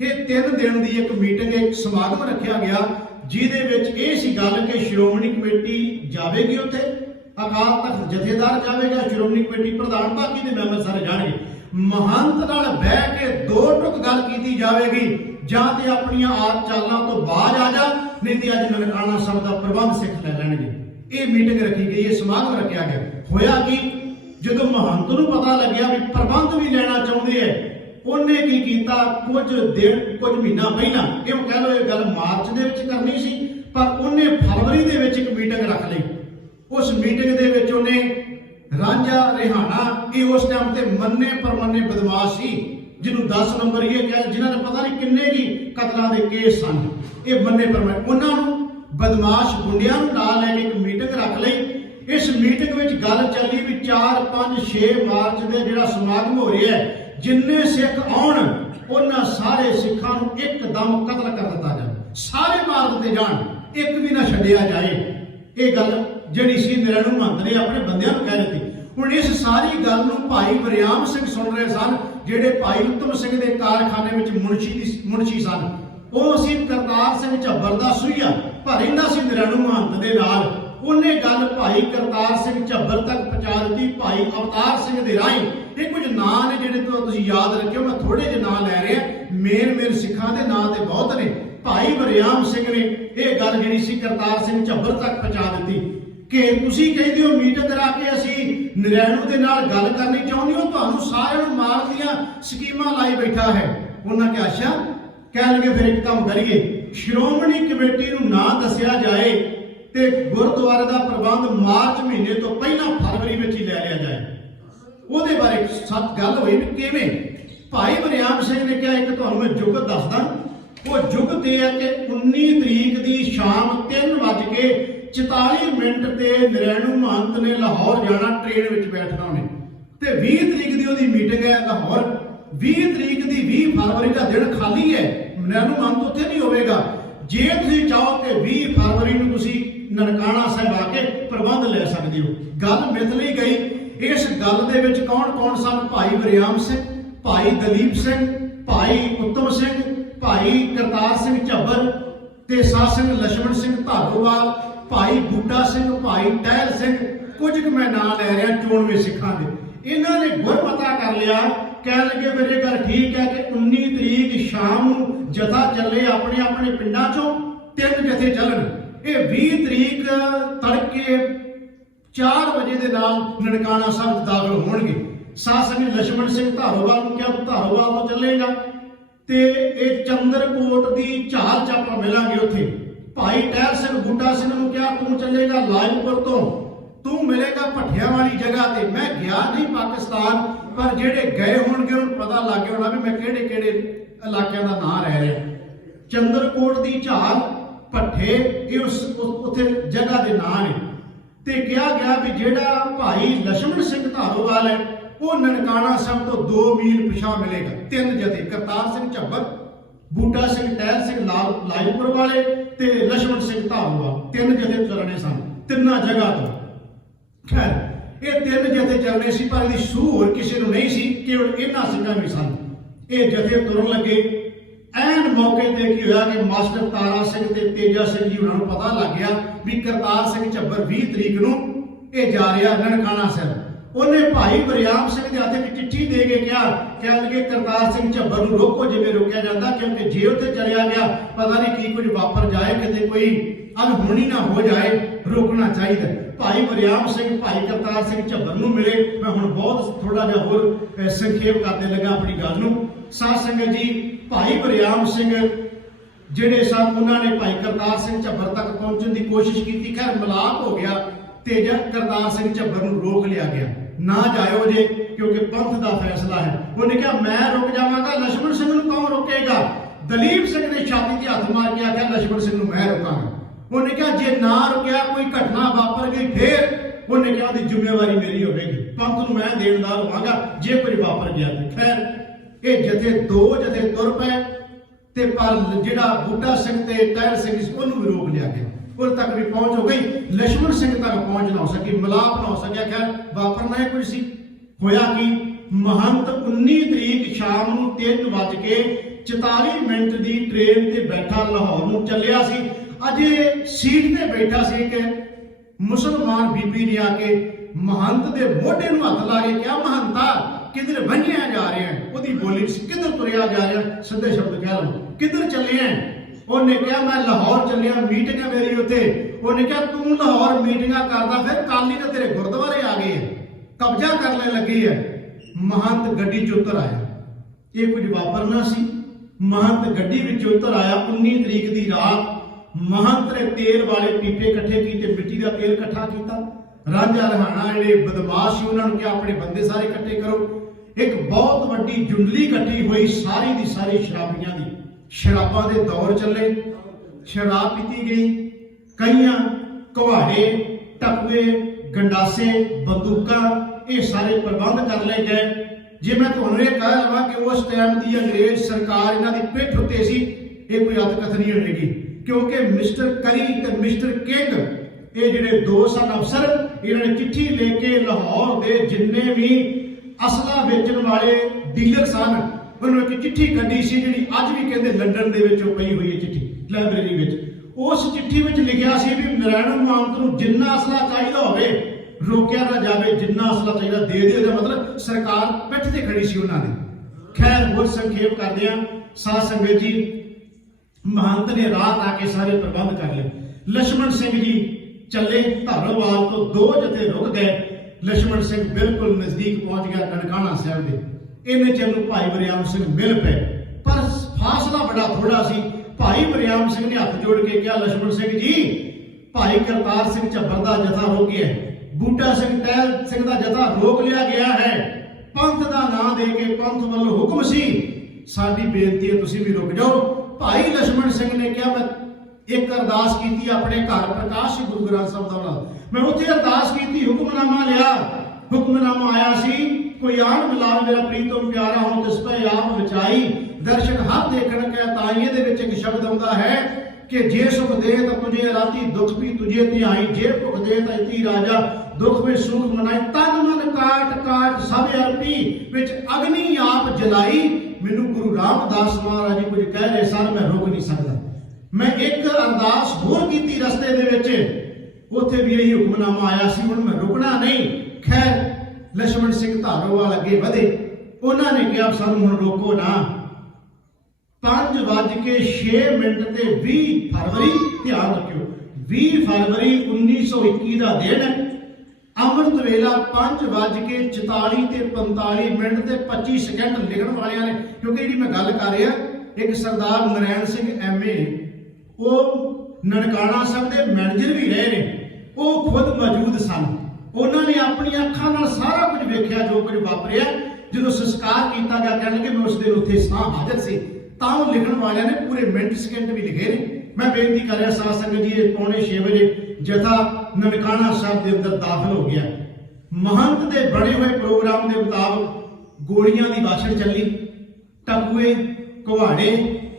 ਇਹ 3 ਦਿਨ ਦੀ ਇੱਕ ਮੀਟਿੰਗ, ਇੱਕ ਸਮਾਗਮ ਰੱਖਿਆ ਗਿਆ, ਜਿਹਦੇ ਵਿੱਚ ਇਹ ਸੀ ਗੱਲ ਕਿ ਸ਼੍ਰੋਮਣੀ ਕਮੇਟੀ ਜਾਵੇਗੀ ਉੱਥੇ, ਅਕਾਲ ਤਖਤ ਜਥੇਦਾਰ ਜਾਵੇਗਾ, ਸ਼੍ਰੋਮਣੀ ਕਮੇਟੀ ਪ੍ਰਧਾਨ, ਬਾਕੀ ਦੇ ਮੈਂਬਰ ਸਾਰੇ ਜਾਣਗੇ। ਮਹੰਤ ਨਾਲ ਬਹਿ ਕੇ 2 ਟੁਕ ਗੱਲ ਕੀਤੀ ਜਾਵੇਗੀ, ਜਾਂ ਤੇ ਆਪਣੀਆਂ ਆਪ ਚਾਲਾਂ ਤੋਂ ਬਾਜ ਆ ਜਾ, ਨਹੀਂ ਤੇ ਅੱਜ ਨਨਕਾਣਾ ਸਾਹਿਬ ਦਾ ਪ੍ਰਬੰਧ ਸਿੱਖ ਲੈ ਲੈਣਗੇ। ਇਹ ਮੀਟਿੰਗ ਰੱਖੀ ਗਈ, ਇਹ ਸਮਾਗਮ ਰੱਖਿਆ ਗਿਆ। ਹੋਇਆ ਕਿ ਜਦੋਂ ਮਹੰਤ ਨੂੰ ਪਤਾ ਲੱਗਿਆ ਵੀ ਪ੍ਰਬੰਧ ਵੀ ਲੈਣਾ ਚਾਹੁੰਦੇ ਐ, ਉਹਨੇ ਕੀ ਕੀਤਾ, ਕੁਝ ਮਹੀਨਾ ਪਹਿਲਾਂ, ਇਹ ਕਹਿ ਲਓ ਇਹ ਗੱਲ ਮਾਰਚ ਦੇ ਵਿੱਚ ਕਰਨੀ ਸੀ, ਪਰ ਉਹਨੇ ਫਰਵਰੀ ਦੇ ਵਿੱਚ ਇੱਕ ਮੀਟਿੰਗ ਰੱਖ ਲਈ। ਉਸ ਮੀਟਿੰਗ ਦੇ ਵਿੱਚ ਉਹਨੇ ਰਾਂਝਾ ਰਿਹਾਣਾ, ਇਹ ਉਸ ਟਾਈਮ ਤੇ ਮੰਨੇ ਪਰਮੰਨੇ ਬਦਮਾਸ਼ ਸੀ, ਜਿਹਨੂੰ 10 ਨੰਬਰ ਇਹ ਕਿਹਾ, ਜਿਨ੍ਹਾਂ ਨੇ ਪਤਾ ਨਹੀਂ ਕਿੰਨੇ ਕੀ ਕਤਲਾਂ ਦੇ ਕੇਸ ਸਨ, ਇਹ ਮੰਨੇ ਪਰਮੰਨੇ, ਉਹਨਾਂ ਨੂੰ ਬਦਮਾਸ਼ ਗੁੰਡਿਆਂ ਨੂੰ ਨਾਲ ਲੈ ਕੇ ਇੱਕ ਮੀਟਿੰਗ ਰੱਖ ਲਈ। ਇਸ ਮੀਟਿੰਗ ਵਿੱਚ ਗੱਲ ਚੱਲੀ ਵੀ 4, 5, 6 ਮਾਰਚ ਦੇ ਜਿਹੜਾ ਸਮਾਗਮ ਹੋ ਰਿਹਾ ਹੈ, ਜਿੰਨੇ ਸਿੱਖ ਆਉਣ ਉਹਨਾਂ ਸਾਰੇ ਸਿੱਖਾਂ ਨੂੰ ਇੱਕਦਮ ਕਤਲ ਕਰ ਦਿੱਤਾ ਜਾਵੇ, ਸਾਰੇ ਮਾਰ ਦਿੱਤੇ ਜਾਣ, ਇੱਕ ਵੀ ਨਾ ਛੱਡਿਆ ਜਾਏ। ਇਹ ਗੱਲ ਜਿਹੜੀ ਸੀ ਨਰੈਣੂ ਮਹੰਤ ਨੇ ਆਪਣੇ ਬੰਦਿਆਂ ਨੂੰ ਕਹਿ ਦਿੱਤੀ। ਹੁਣ ਇਸ ਸਾਰੀ ਗੱਲ ਨੂੰ ਭਾਈ ਵਰਿਆਮ ਸਿੰਘ ਸੁਣ ਰਹੇ ਸਨ, ਜਿਹੜੇ ਭਾਈ ਉੱਤਮ ਸਿੰਘ ਦੇ ਕਾਰਖਾਨੇ ਵਿੱਚ ਮੁਨਸ਼ੀ ਸਨ। ਉਹ ਸੀ ਕਰਤਾਰ ਸਿੰਘ ਝੱਬਰ ਦਾ ਸੂਈਆ, ਪਰ ਰਹਿੰਦਾ ਸੀ ਨਰੈਣੂ ਮਹੰਤ ਦੇ ਨਾਲ। ਉਹਨੇ ਗੱਲ ਭਾਈ ਕਰਤਾਰ ਸਿੰਘ ਝੱਬਰ ਤੱਕ ਪਹੁੰਚਾ ਦਿੱਤੀ, ਭਾਈ ਅਵਤਾਰ ਸਿੰਘ ਦੇ ਰਾਹੀਂ। ਇਹ ਕੁਝ ਨਾਂ ਨੇ ਜਿਹੜੇ ਤੁਸੀਂ ਯਾਦ ਰੱਖਿਓ, ਮੈਂ ਥੋੜੇ ਜਿਹੇ ਨਾਂ ਲੈ ਰਿਹਾ, ਮੇਨ ਸਿੱਖਾਂ ਦੇ ਨਾਂ ਤੇ ਬਹੁਤ ਨੇ। ਭਾਈ ਵਰਿਆਮ ਸਿੰਘ ਨੇ ਇਹ ਗੱਲ ਜਿਹੜੀ ਸੀ ਕਰਤਾਰ ਸਿੰਘ ਝੱਬਰ ਤੱਕ ਪਹੁੰਚਾ ਦਿੱਤੀ ਕਿ ਤੁਸੀਂ ਕਹਿੰਦੇ ਹੋ ਮੀਟਿੰਗ ਕਰਾ ਕੇ ਅਸੀਂ ਨਰੈਣੂ ਦੇ ਨਾਲ ਗੱਲ ਕਰਨੀ ਚਾਹੁੰਦੇ ਹੋ, ਤੁਹਾਨੂੰ ਸਾਰਿਆਂ ਨੂੰ ਮਾਰ ਦੀਆਂ ਸਕੀਮਾਂ ਲਾਈ ਬੈਠਾ ਹੈ। ਉਹਨਾਂ ਕਿਹਾ ਅੱਛਾ, ਕਹਿ ਲਗੇ ਫਿਰ ਇੱਕ ਕੰਮ ਕਰੀਏ, ਸ਼੍ਰੋਮਣੀ ਕਮੇਟੀ ਨੂੰ ਨਾ ਦੱਸਿਆ ਜਾਏ ਤੇ ਗੁਰਦੁਆਰੇ ਦਾ ਪ੍ਰਬੰਧ ਮਾਰਚ ਮਹੀਨੇ ਤੋਂ ਪਹਿਲਾਂ ਫਰਵਰੀ ਵਿੱਚ ਹੀ ਲੈ ਲਿਆ ਜਾਏ। ਉਹਦੇ ਬਾਰੇ ਸੱਤ ਗੱਲ ਹੋਈ ਵੀ ਕਿਵੇਂ। ਭਾਈ ਵਰਿਆਮ ਸਿੰਘ ਨੇ ਕਿਹਾ ਇੱਕ ਤੁਹਾਨੂੰ ਮੈਂ ਜੁਗਤ ਦੱਸਦਾ, ਉਹ ਜੁਗਤ ਇਹ ਹੈ ਕਿ 19 ਤਰੀਕ ਦੀ ਸ਼ਾਮ 3:44 ਤੇ ਨਰੈਣੂ ਮਹੰਤ ਨੇ ਲਾਹੌਰ ਜਾਣਾ, ਟ੍ਰੇਨ ਵਿੱਚ ਬੈਠਣਾ ਉਹਨੇ, ਤੇ 20 ਤਰੀਕ ਦੀ ਉਹਦੀ ਮੀਟਿੰਗ ਹੈ ਲਾਹੌਰ। 20 ਤਰੀਕ ਦੀ 20 ਫਰਵਰੀ ਦਾ ਦਿਨ ਖਾਲੀ ਹੈ, ਨਰੈਣੂ ਮਹੰਤ ਉੱਥੇ ਨਹੀਂ ਹੋਵੇਗਾ। ਜੇ ਤੁਸੀਂ ਚਾਹੋ ਕਿ 20 ਫਰਵਰੀ ਨੂੰ ਤੁਸੀਂ ਨਨਕਾਣਾ ਸਾਹਿਬ ਆ ਕੇ ਪ੍ਰਬੰਧ ਲੈ ਸਕਦੇ ਹੋ। ਗੱਲ ਮਿਥ ਲਈ ਗਈ। ਇਸ ਗੱਲ ਦੇ ਵਿੱਚ ਕੌਣ ਕੌਣ ਸਨ? ਭਾਈ ਵਰਿਆਮ ਸਿੰਘ, ਭਾਈ ਦਲੀਪ ਸਿੰਘ, ਭਾਈ ਉੱਤਮ ਸਿੰਘ, ਭਾਈ ਕਰਤਾਰ ਸਿੰਘ ਝੱਬਰ ਤੇ ਸਾਧ ਸਿੰਘ ਲਛਮਣ ਸਿੰਘ ਧਾਗੋਵਾਲ, ਭਾਈ ਬੂਟਾ ਸਿੰਘ, ਭਾਈ ਟਹਿਲ ਸਿੰਘ, ਕੁਝ ਕੁ ਮੈਂ ਨਾਂ ਲੈ ਰਿਹਾ ਚੋਣਵੇਂ ਸਿੱਖਾਂ ਦੇ। ਇਹਨਾਂ ਨੇ ਗੁਰਮਤਾ ਕਰ ਲਿਆ, ਕਹਿਣ ਲੱਗੇ ਫਿਰ ਇਹ ਗੱਲ ਠੀਕ ਹੈ ਕਿ 19 ਤਰੀਕ ਸ਼ਾਮ ਨੂੰ ਜਥਾ ਚੱਲੇ ਆਪਣੇ ਆਪਣੇ ਪਿੰਡਾਂ ਚੋਂ, 3 ਜਥੇ ਚੱਲਣ। ਇਹ 20 ਤਰੀਕ ਤੜਕੇ 4 ਵਜੇ ਦੇ ਨਾਲ ਨਨਕਾਣਾ ਸਾਹਿਬ ਦਾਖਲ ਹੋਣਗੇ। ਸਾਧ ਸੰਗਤ ਲਛਮਣ ਸਿੰਘ ਧਾਰੋਵਾਲ ਨੂੰ ਕਿਹਾ ਤੂੰ ਧਾਰੋਵਾਲ ਤੋਂ ਚੱਲੇਗਾ ਤੇ ਇਹ ਚੰਦਰਕੋਟ ਦੀ ਝਾਲ ਚ ਆਪਾਂ ਮਿਲਾਂਗੇ ਉੱਥੇ। ਭਾਈ ਟਹਿਲ ਸਿੰਘ ਬੂਟਾ ਸਿੰਘ ਨੂੰ ਕਿਹਾ ਤੂੰ ਚੱਲੇਗਾ ਲਾਜਪੁਰ ਤੋਂ, ਤੂੰ ਮਿਲੇਗਾ ਭੱਠਿਆਂ ਵਾਲੀ ਜਗ੍ਹਾ ਤੇ। ਮੈਂ ਗਿਆ ਨਹੀਂ ਪਾਕਿਸਤਾਨ, ਪਰ ਜਿਹੜੇ ਗਏ ਹੋਣਗੇ ਉਹਨੂੰ ਪਤਾ ਲੱਗ ਗਿਆ ਹੋਣਾ ਵੀ ਮੈਂ ਕਿਹੜੇ ਕਿਹੜੇ ਇਲਾਕਿਆਂ ਦਾ ਨਾਂ ਰਹਿ ਰਿਹਾ। ਚੰਦਰਕੋਟ ਦੀ ਝਾਲ, ਭੱਠੇ, ਇਹ ਉੱਥੇ ਜਗ੍ਹਾ ਦੇ ਨਾਂ ਨੇ। ਤੇ ਕਿਹਾ ਗਿਆ ਵੀ ਜਿਹੜਾ ਭਾਈ ਲਛਮਣ ਸਿੰਘ ਧਾਰੋਵਾਲ ਹੈ ਉਹ ਨਨਕਾਣਾ ਸਾਹਿਬ ਤੋਂ 2 ਮੀਲ ਪਿਛਾਂ ਮਿਲੇਗਾ। 3 ਜਥੇ, ਕਰਤਾਰ ਸਿੰਘ ਝੱਬਰ, ਬੂਟਾ ਸਿੰਘ, ਟਹਿਲ ਸਿੰਘ ਲਾਜਪੁਰ ਵਾਲੇ ਤੇ ਲਛਮਣ ਸਿੰਘ ਧਾਰੋਵਾਲ, 3 ਜਥੇ ਚੱਲਣੇ ਸਨ ਤਿੰਨਾਂ ਜਗ੍ਹਾ ਤੋਂ। ਖੈਰ ਇਹ 3 ਜਥੇ ਚੱਲਣੇ ਸੀ, ਪਰ ਇਹਦੀ ਸੂਹ ਹੋਰ ਕਿਸੇ ਨੂੰ ਨਹੀਂ ਸੀ, ਕੇਵਲ ਇਹਨਾਂ ਸਿੰਘਾਂ ਨੂੰ ਸਨ। ਇਹ ਜਥੇ ਤੁਰਨ ਲੱਗੇ। ਐਨ ਮੌਕੇ ਤੇ ਕੀ ਹੋਇਆ ਕਿ ਮਾਸਟਰ ਤਾਰਾ ਸਿੰਘ ਤੇ ਤੇਜਾ ਸਿੰਘ ਜੀ ਉਹਨਾਂ ਨੂੰ ਪਤਾ ਲੱਗ ਗਿਆ ਵੀ ਕਰਤਾਰ ਸਿੰਘ ਝੱਬਰ 20 ਤਰੀਕ ਨੂੰ ਇਹ ਜਾ ਰਿਹਾ ਨਨਕਾਣਾ ਸਾਹਿਬ। ਉਹਨੇ ਭਾਈ ਵਰਿਆਮ ਸਿੰਘ ਦੇ ਹੱਥ ਵਿੱਚ ਚਿੱਠੀ ਦੇ ਕੇ ਕਿਹਾ, ਕਹਿਣ ਲੱਗੇ ਕਰਤਾਰ ਸਿੰਘ ਝੱਬਰ ਨੂੰ ਰੋਕੋ ਜਿਵੇਂ ਰੋਕਿਆ ਜਾਂਦਾ, ਕਿਉਂਕਿ ਜੇ ਉੱਥੇ ਚਲਿਆ ਗਿਆ ਪਤਾ ਨਹੀਂ ਕੀ ਕੁਝ ਵਾਪਰ ਜਾਏ, ਕਿਤੇ ਕੋਈ ਅਣਹੋਣੀ ਨਾ ਹੋ ਜਾਏ, ਰੋਕਣਾ ਚਾਹੀਦਾ। ਭਾਈ ਵਰਿਆਮ ਸਿੰਘ ਭਾਈ ਕਰਤਾਰ ਸਿੰਘ ਝੱਬਰ ਨੂੰ ਮਿਲੇ। ਮੈਂ ਹੁਣ ਬਹੁਤ ਥੋੜਾ ਜਿਹਾ ਹੋਰ ਸੰਖੇਪ ਕਰਦੇ ਲੱਗਾ ਆਪਣੀ ਗੱਲ ਨੂੰ। ਸਾਧ ਸੰਗਤ ਜੀ, ਭਾਈ ਵਰਿਆਮ ਸਿੰਘ ਜਿਹੜੇ ਸਨ ਉਹਨਾਂ ਨੇ ਭਾਈ ਕਰਤਾਰ ਸਿੰਘ ਝੱਬਰ ਤੱਕ ਪਹੁੰਚਣ ਦੀ ਕੋਸ਼ਿਸ਼ ਕੀਤੀ। ਖੈਰ ਮਿਲਾਪ ਹੋ ਗਿਆ ਤੇ ਕਰਤਾਰ ਸਿੰਘ ਝੱਬਰ ਨੂੰ ਰੋਕ ਲਿਆ ਗਿਆ, ਨਾ ਜਾਇਓ ਜੇ ਕਿਉਂਕਿ ਪੰਥ ਦਾ ਫੈਸਲਾ ਹੈ। ਉਹਨੇ ਕਿਹਾ ਮੈਂ ਰੁਕ ਜਾਵਾਂਗਾ, ਲਛਮਣ ਸਿੰਘ ਨੂੰ ਕੌਣ ਰੋਕੇਗਾ? ਦਲੀਪ ਸਿੰਘ ਨੇ ਛਾਤੀ ਤੇ ਹੱਥ ਮਾਰ ਕੇ ਆਖਿਆ ਲਛਮਣ ਸਿੰਘ ਨੂੰ ਮੈਂ ਰੋਕਾਂਗਾ। ਉਹਨੇ ਕਿਹਾ ਜੇ ਨਾ ਰੁਕਿਆ, ਕੋਈ ਘਟਨਾ ਵਾਪਰ ਗਈ ਫੇਰ? ਉਹਨੇ ਕਿਹਾ ਉਹਦੀ ਜ਼ਿੰਮੇਵਾਰੀ ਮੇਰੀ ਹੋਵੇਗੀ, ਪੰਥ ਨੂੰ ਮੈਂ ਦੇਣਦਾਰ ਹੋਵਾਂਗਾ ਜੇ ਕੋਈ ਵਾਪਰ ਗਿਆ ਤੇ। ਖੈਰ ਇਹ ਜਥੇ 2 ਜਥੇ ਤੁਰ ਪਏ ਤੇ ਪਰ ਜਿਹੜਾ ਬੂਟਾ ਸਿੰਘ ਤੇ ਟਹਿਲ ਸਿੰਘ ਸੀ ਉਹਨੂੰ ਵੀ ਰੋਕ ਲਿਆ ਗਿਆ। ਉਹ ਤੱਕ ਵੀ ਪਹੁੰਚ ਹੋ ਗਈ, ਲਛਮਣ ਸਿੰਘ ਤੱਕ ਪਹੁੰਚ ਨਾ ਹੋ ਸਕੀ, ਮਿਲਾਪ ਨਾ ਹੋ ਸਕਿਆ। ਖੈਰ ਵਾਪਰਨਾ ਕੁਝ ਸੀ। ਹੋਇਆ ਕਿ ਮਹੰਤ 19 ਤਰੀਕ ਸ਼ਾਮ ਨੂੰ 3:44 ਦੀ ਟ੍ਰੇਨ ਤੇ ਬੈਠਾ ਲਾਹੌਰ ਨੂੰ ਚੱਲਿਆ ਸੀ। ਅਜੇ ਸੀਟ ਤੇ ਬੈਠਾ ਸੀ ਕਿ ਮੁਸਲਮਾਨ ਬੀਬੀ ਨੇ ਆ ਕੇ ਮਹੰਤ ਦੇ ਮੋਢੇ ਨੂੰ ਹੱਥ ਲਾ ਕੇ ਕਿਹਾ, ਮਹੰਤਾ ਕਿੱਧਰ ਬੰਨਿਆ ਜਾ ਰਿਹਾ? ਉਹਦੀ ਬੋਲੀ ਸੀ ਕਿੱਧਰ ਤੁਰਿਆ ਜਾ ਰਿਹਾ, ਸਿੱਧੇ ਸ਼ਬਦ ਕਹਿ ਲਓ, ਕਿੱਧਰ ਚੱਲੇ ਆ? ਉਹਨੇ ਕਿਹਾ ਮੈਂ ਲਾਹੌਰ ਚੱਲਿਆ, ਮੀਟਿੰਗ ਹੈ ਮੇਰੀ ਉੱਥੇ। ਉਹਨੇ ਕਿਹਾ ਤੂੰ ਲਾਹੌਰ ਮੀਟਿੰਗਾਂ ਕਰਦਾ, ਫਿਰ ਕਾਲੀ ਤਾਂ ਤੇਰੇ ਗੁਰਦੁਆਰੇ ਆ ਗਏ, ਕਬਜ਼ਾ ਕਰ ਲੈਣ ਲੱਗੀ ਹੈ। ਮਹੰਤ ਗੱਡੀ 'ਚ ਉਤਰ ਆਇਆ। ਇਹ ਕੁਝ ਵਾਪਰਨਾ ਸੀ। ਮਹੰਤ ਗੱਡੀ ਵਿੱਚ ਉਤਰ ਆਇਆ। 19 ਤਰੀਕ ਦੀ ਰਾਤ ਮਹੰਤ ਨੇ ਤੇਲ ਵਾਲੇ ਪੀਪੇ ਇਕੱਠੇ ਕੀਤੇ, ਮਿੱਟੀ ਦਾ ਤੇਲ ਇਕੱਠਾ ਕੀਤਾ। ਰਾਂਝਾ ਰਹਾਣਾ ਜਿਹੜੇ ਬਦਮਾਸ਼ ਸੀ ਉਹਨਾਂ ਨੂੰ ਕਿਹਾ ਆਪਣੇ ਬੰਦੇ ਸਾਰੇ ਇਕੱਠੇ ਕਰੋ। ਇੱਕ ਬਹੁਤ ਵੱਡੀ ਜੁੰਡਲੀ ਇਕੱਠੀ ਹੋਈ, ਸਾਰੀ ਦੀ ਸਾਰੀ ਸ਼ਰਾਬੀਆਂ ਦੀ। ਸ਼ਰਾਬਾਂ ਦੇ ਦੌਰ ਚੱਲੇ, ਸ਼ਰਾਬ ਪੀਤੀ ਗਈ। ਕਈਆਂ ਕੁਹਾੜੇ, ਟਕਵੇ, ਗੰਡਾਸੇ, ਬੰਦੂਕਾਂ, ਇਹ ਸਾਰੇ ਪ੍ਰਬੰਧ ਕਰ ਲਏ ਗਏ। ਜੇ ਮੈਂ ਤੁਹਾਨੂੰ ਇਹ ਕਹਿ ਲਵਾਂ ਕਿ ਉਸ ਟਾਈਮ ਦੀ ਅੰਗਰੇਜ਼ ਸਰਕਾਰ ਇਹਨਾਂ ਦੀ ਪਿੱਠ ਉੱਤੇ ਸੀ, ਇਹ ਕੋਈ ਅਤਕਥ ਨਹੀਂ ਹੋਵੇਗੀ, ਕਿਉਂਕਿ ਮਿਸਟਰ ਕਰੀ ਤੇ ਮਿਸਟਰ ਕਿੰਗ ਇਹ ਜਿਹੜੇ 2 ਸਨ ਅਫਸਰ, ਇਹਨਾਂ ਨੇ ਚਿੱਠੀ ਲੈ ਕੇ ਲਾਹੌਰ ਦੇ ਜਿੰਨੇ ਵੀ ਅਸਲਾ ਵੇਚਣ ਵਾਲੇ ਡੀਲਰ ਸਨ ਉਹਨੂੰ ਇੱਕ ਚਿੱਠੀ ਕੱਢੀ ਸੀ, ਜਿਹੜੀ ਅੱਜ ਵੀ ਕਹਿੰਦੇ ਲੰਡਨ ਦੇ ਵਿੱਚ ਪਈ ਹੋਈ ਹੈ ਚਿੱਠੀ ਲਾਇਬ੍ਰੇਰੀ ਵਿੱਚ। ਉਸ ਚਿੱਠੀ ਵਿੱਚ ਲਿਖਿਆ ਸੀ ਵੀ ਨਰੈਣੂ ਮਹੰਤ ਨੂੰ ਜਿੰਨਾ ਅਸਲਾ ਚਾਹੀਦਾ ਹੋਵੇ ਰੋਕਿਆ ਨਾ ਜਾਵੇ, ਜਿੰਨਾ ਅਸਲਾ ਚਾਹੀਦਾ ਦੇ ਦਿਓ। ਇਹਦਾ ਮਤਲਬ ਸਰਕਾਰ ਪਿੱਠ ਤੇ ਖੜੀ ਸੀ ਉਹਨਾਂ ਦੀ। ਖੈਰ ਹੋਰ ਸੰਖੇਪ ਕਰਦੇ ਹਾਂ। ਸਾਧ ਸੰਗਤ ਜੀ, ਮਹੰਤ ਨੇ ਰਾਤ ਆ ਕੇ ਸਾਰੇ ਪ੍ਰਬੰਧ ਕਰ ਲਏ। ਲਛਮਣ ਸਿੰਘ ਜੀ ਚੱਲੇ। ਧਾਰੋਵਾਲ ਤੋਂ 2 ਜਥੇ ਰੁਕ ਗਏ। ਲਛਮਣ ਸਿੰਘ ਬਿਲਕੁਲ ਨਜ਼ਦੀਕ ਪਹੁੰਚ ਗਿਆ ਨਨਕਾਣਾ ਸਾਹਿਬ ਦੇ। ਇਹਨੇ ਚਿਰ ਨੂੰ ਭਾਈ ਵਰਿਆਮ ਸਿੰਘ ਮਿਲ ਪਏ, ਪਰ ਫਾਸਲਾ ਬੜਾ ਥੋੜਾ ਸੀ। ਭਾਈ ਵਰਿਆਮ ਸਿੰਘ ਨੇ ਹੱਥ ਜੋੜ ਕੇ ਕਿਹਾ, ਲਛਮਣ ਸਿੰਘ ਜੀ, ਭਾਈ ਕਰਤਾਰ ਸਿੰਘ ਝੱਬਰ ਦਾ ਜਥਾ ਰੁਕ ਗਿਆ, ਬੂਟਾ ਸਿੰਘ ਟਹਿਲ ਸਿੰਘ ਦਾ ਜਥਾ ਰੋਕ ਲਿਆ ਗਿਆ ਹੈ। ਪੰਥ ਦਾ ਨਾਂ ਦੇ ਕੇ ਪੰਥ ਵੱਲੋਂ ਹੁਕਮ ਸੀ, ਸਾਡੀ ਬੇਨਤੀ ਹੈ ਤੁਸੀਂ ਵੀ ਰੁਕ ਜਾਓ। ਭਾਈ ਲਛਮਣ ਸਿੰਘ ਨੇ ਕਿਹਾ, ਮੈਂ ਇੱਕ ਅਰਦਾਸ ਕੀਤੀ ਆਪਣੇ ਘਰ ਪ੍ਰਕਾਸ਼ ਸੀ ਗੁਰੂ ਗ੍ਰੰਥ ਸਾਹਿਬ ਦਾ ਨਾਲ, ਮੈਂ ਉੱਥੇ ਅਰਦਾਸ ਕੀਤੀ, ਹੁਕਮਨਾਮਾ ਲਿਆ। ਹੁਕਮਨਾਮਾ ਆਇਆ ਸੀ, ਕੋਈ ਆਣ ਮਿਲਾਵ ਮੇਰਾ ਪ੍ਰੀਤਮ ਪਿਆਰਾ ਹੋ ਤਿਸ ਪੈ ਆਪ ਵਿਚਾਈ, ਦਰਸ਼ਨ ਹਰ ਦੇਖਣ ਕੈ ਤਾਈ। ਇਹਦੇ ਵਿੱਚ ਇੱਕ ਸ਼ਬਦ ਆਉਂਦਾ ਹੈ ਕਿ ਜੇ ਸੁਖ ਦੇ ਤਾਂ ਤੁਝੇ ਰਾਤੀ, ਦੁੱਖ ਵੀ ਤੁਝੇ ਧਿਆਈ, ਜੇ ਭੁਖ ਦੇ ਤਾਂ ਇਤੀ ਰਾਜਾ, ਦੁੱਖ ਵਿੱਚ ਸੁਖ ਮਨਾਈ। ਤਨ ਮਨ ਕਾਟ ਕਾਟ ਸਭ ਅਰਪੀ, ਵਿੱਚ ਅਗਨੀ ਆਪ ਜਲਾਈ। ਮੈਨੂੰ ਗੁਰੂ ਰਾਮਦਾਸ ਮਹਾਰਾਜ ਜੀ ਕੁਝ ਕਹਿ ਰਹੇ ਸਨ, ਮੈਂ ਰੁਕ ਨਹੀਂ ਸਕਦਾ। ਮੈਂ ਇੱਕ ਅਰਦਾਸ ਹੋਰ ਕੀਤੀ ਰਸਤੇ ਦੇ ਵਿੱਚ, ਉੱਥੇ ਵੀ ਇਹੀ ਹੁਕਮਨਾਮਾ ਆਇਆ ਸੀ, ਹੁਣ ਮੈਂ ਰੁਕਣਾ ਨਹੀਂ। ਖੈਰ ਲਛਮਣ ਸਿੰਘ ਧਾਰੋਵਾਲ ਅੱਗੇ ਵਧੇ। ਉਹਨਾਂ ਨੇ ਕਿਹਾ, ਸਾਨੂੰ ਹੁਣ ਰੋਕੋ ਨਾ। 5:06 ਤੇ 20 ਫਰਵਰੀ, ਧਿਆਨ ਰੱਖਿਓ, 20 ਫਰਵਰੀ 1921 ਦਾ ਦਿਨ ਹੈ। ਅੰਮ੍ਰਿਤ ਵੇਲਾ 5:44 ਤੇ 45 ਤੇ 25 ਸਕਿੰਟ। ਲਿਖਣ ਵਾਲਿਆਂ ਨੇ, ਕਿਉਂਕਿ ਜਿਹੜੀ ਮੈਂ ਗੱਲ ਕਰ ਰਿਹਾ, ਇੱਕ ਸਰਦਾਰ ਨਰੈਣ ਸਿੰਘ MA, ਉਹ ਨਨਕਾਣਾ ਸਾਹਿਬ ਦੇ ਮੈਨੇਜਰ ਵੀ ਰਹੇ ਨੇ, ਉਹ ਖੁਦ ਮੌਜੂਦ ਸਨ। ਉਹਨਾਂ ਨੇ ਆਪਣੀਆਂ ਅੱਖਾਂ ਨਾਲ ਸਾਰਾ ਕੁਝ ਵੇਖਿਆ ਜੋ ਕੁਝ ਵਾਪਰਿਆ। ਜਦੋਂ ਸੰਸਕਾਰ ਕੀਤਾ ਗਿਆ, ਕਹਿਣ ਲੱਗੇ ਮੈਂ ਉਸ ਦਿਨ ਉੱਥੇ ਸਾਂ ਹਾਜ਼ਰ ਸੀ। ਤਾਂ ਉਹ ਲਿਖਣ ਵਾਲਿਆਂ ਨੇ ਪੂਰੇ ਮਿੰਟ ਸਕਿੰਟ ਵੀ ਲਿਖੇ ਨੇ। ਮੈਂ ਬੇਨਤੀ ਕਰ ਰਿਹਾ ਸਾਧ ਸੰਗਤ ਜੀ, 5:45 ਵਜੇ ਜਥਾ ਨਨਕਾਣਾ ਸਾਹਿਬ ਦੇ ਅੰਦਰ ਦਾਖਲ ਹੋ ਗਿਆ। ਮਹੰਤ ਦੇ ਬਣੇ ਹੋਏ ਪ੍ਰੋਗਰਾਮ ਦੇ ਮੁਤਾਬਕ ਗੋਲੀਆਂ ਦੀ ਵਾਛੜ ਚੱਲੀ, ਟਕੂਏ, ਕੁਹਾੜੇ,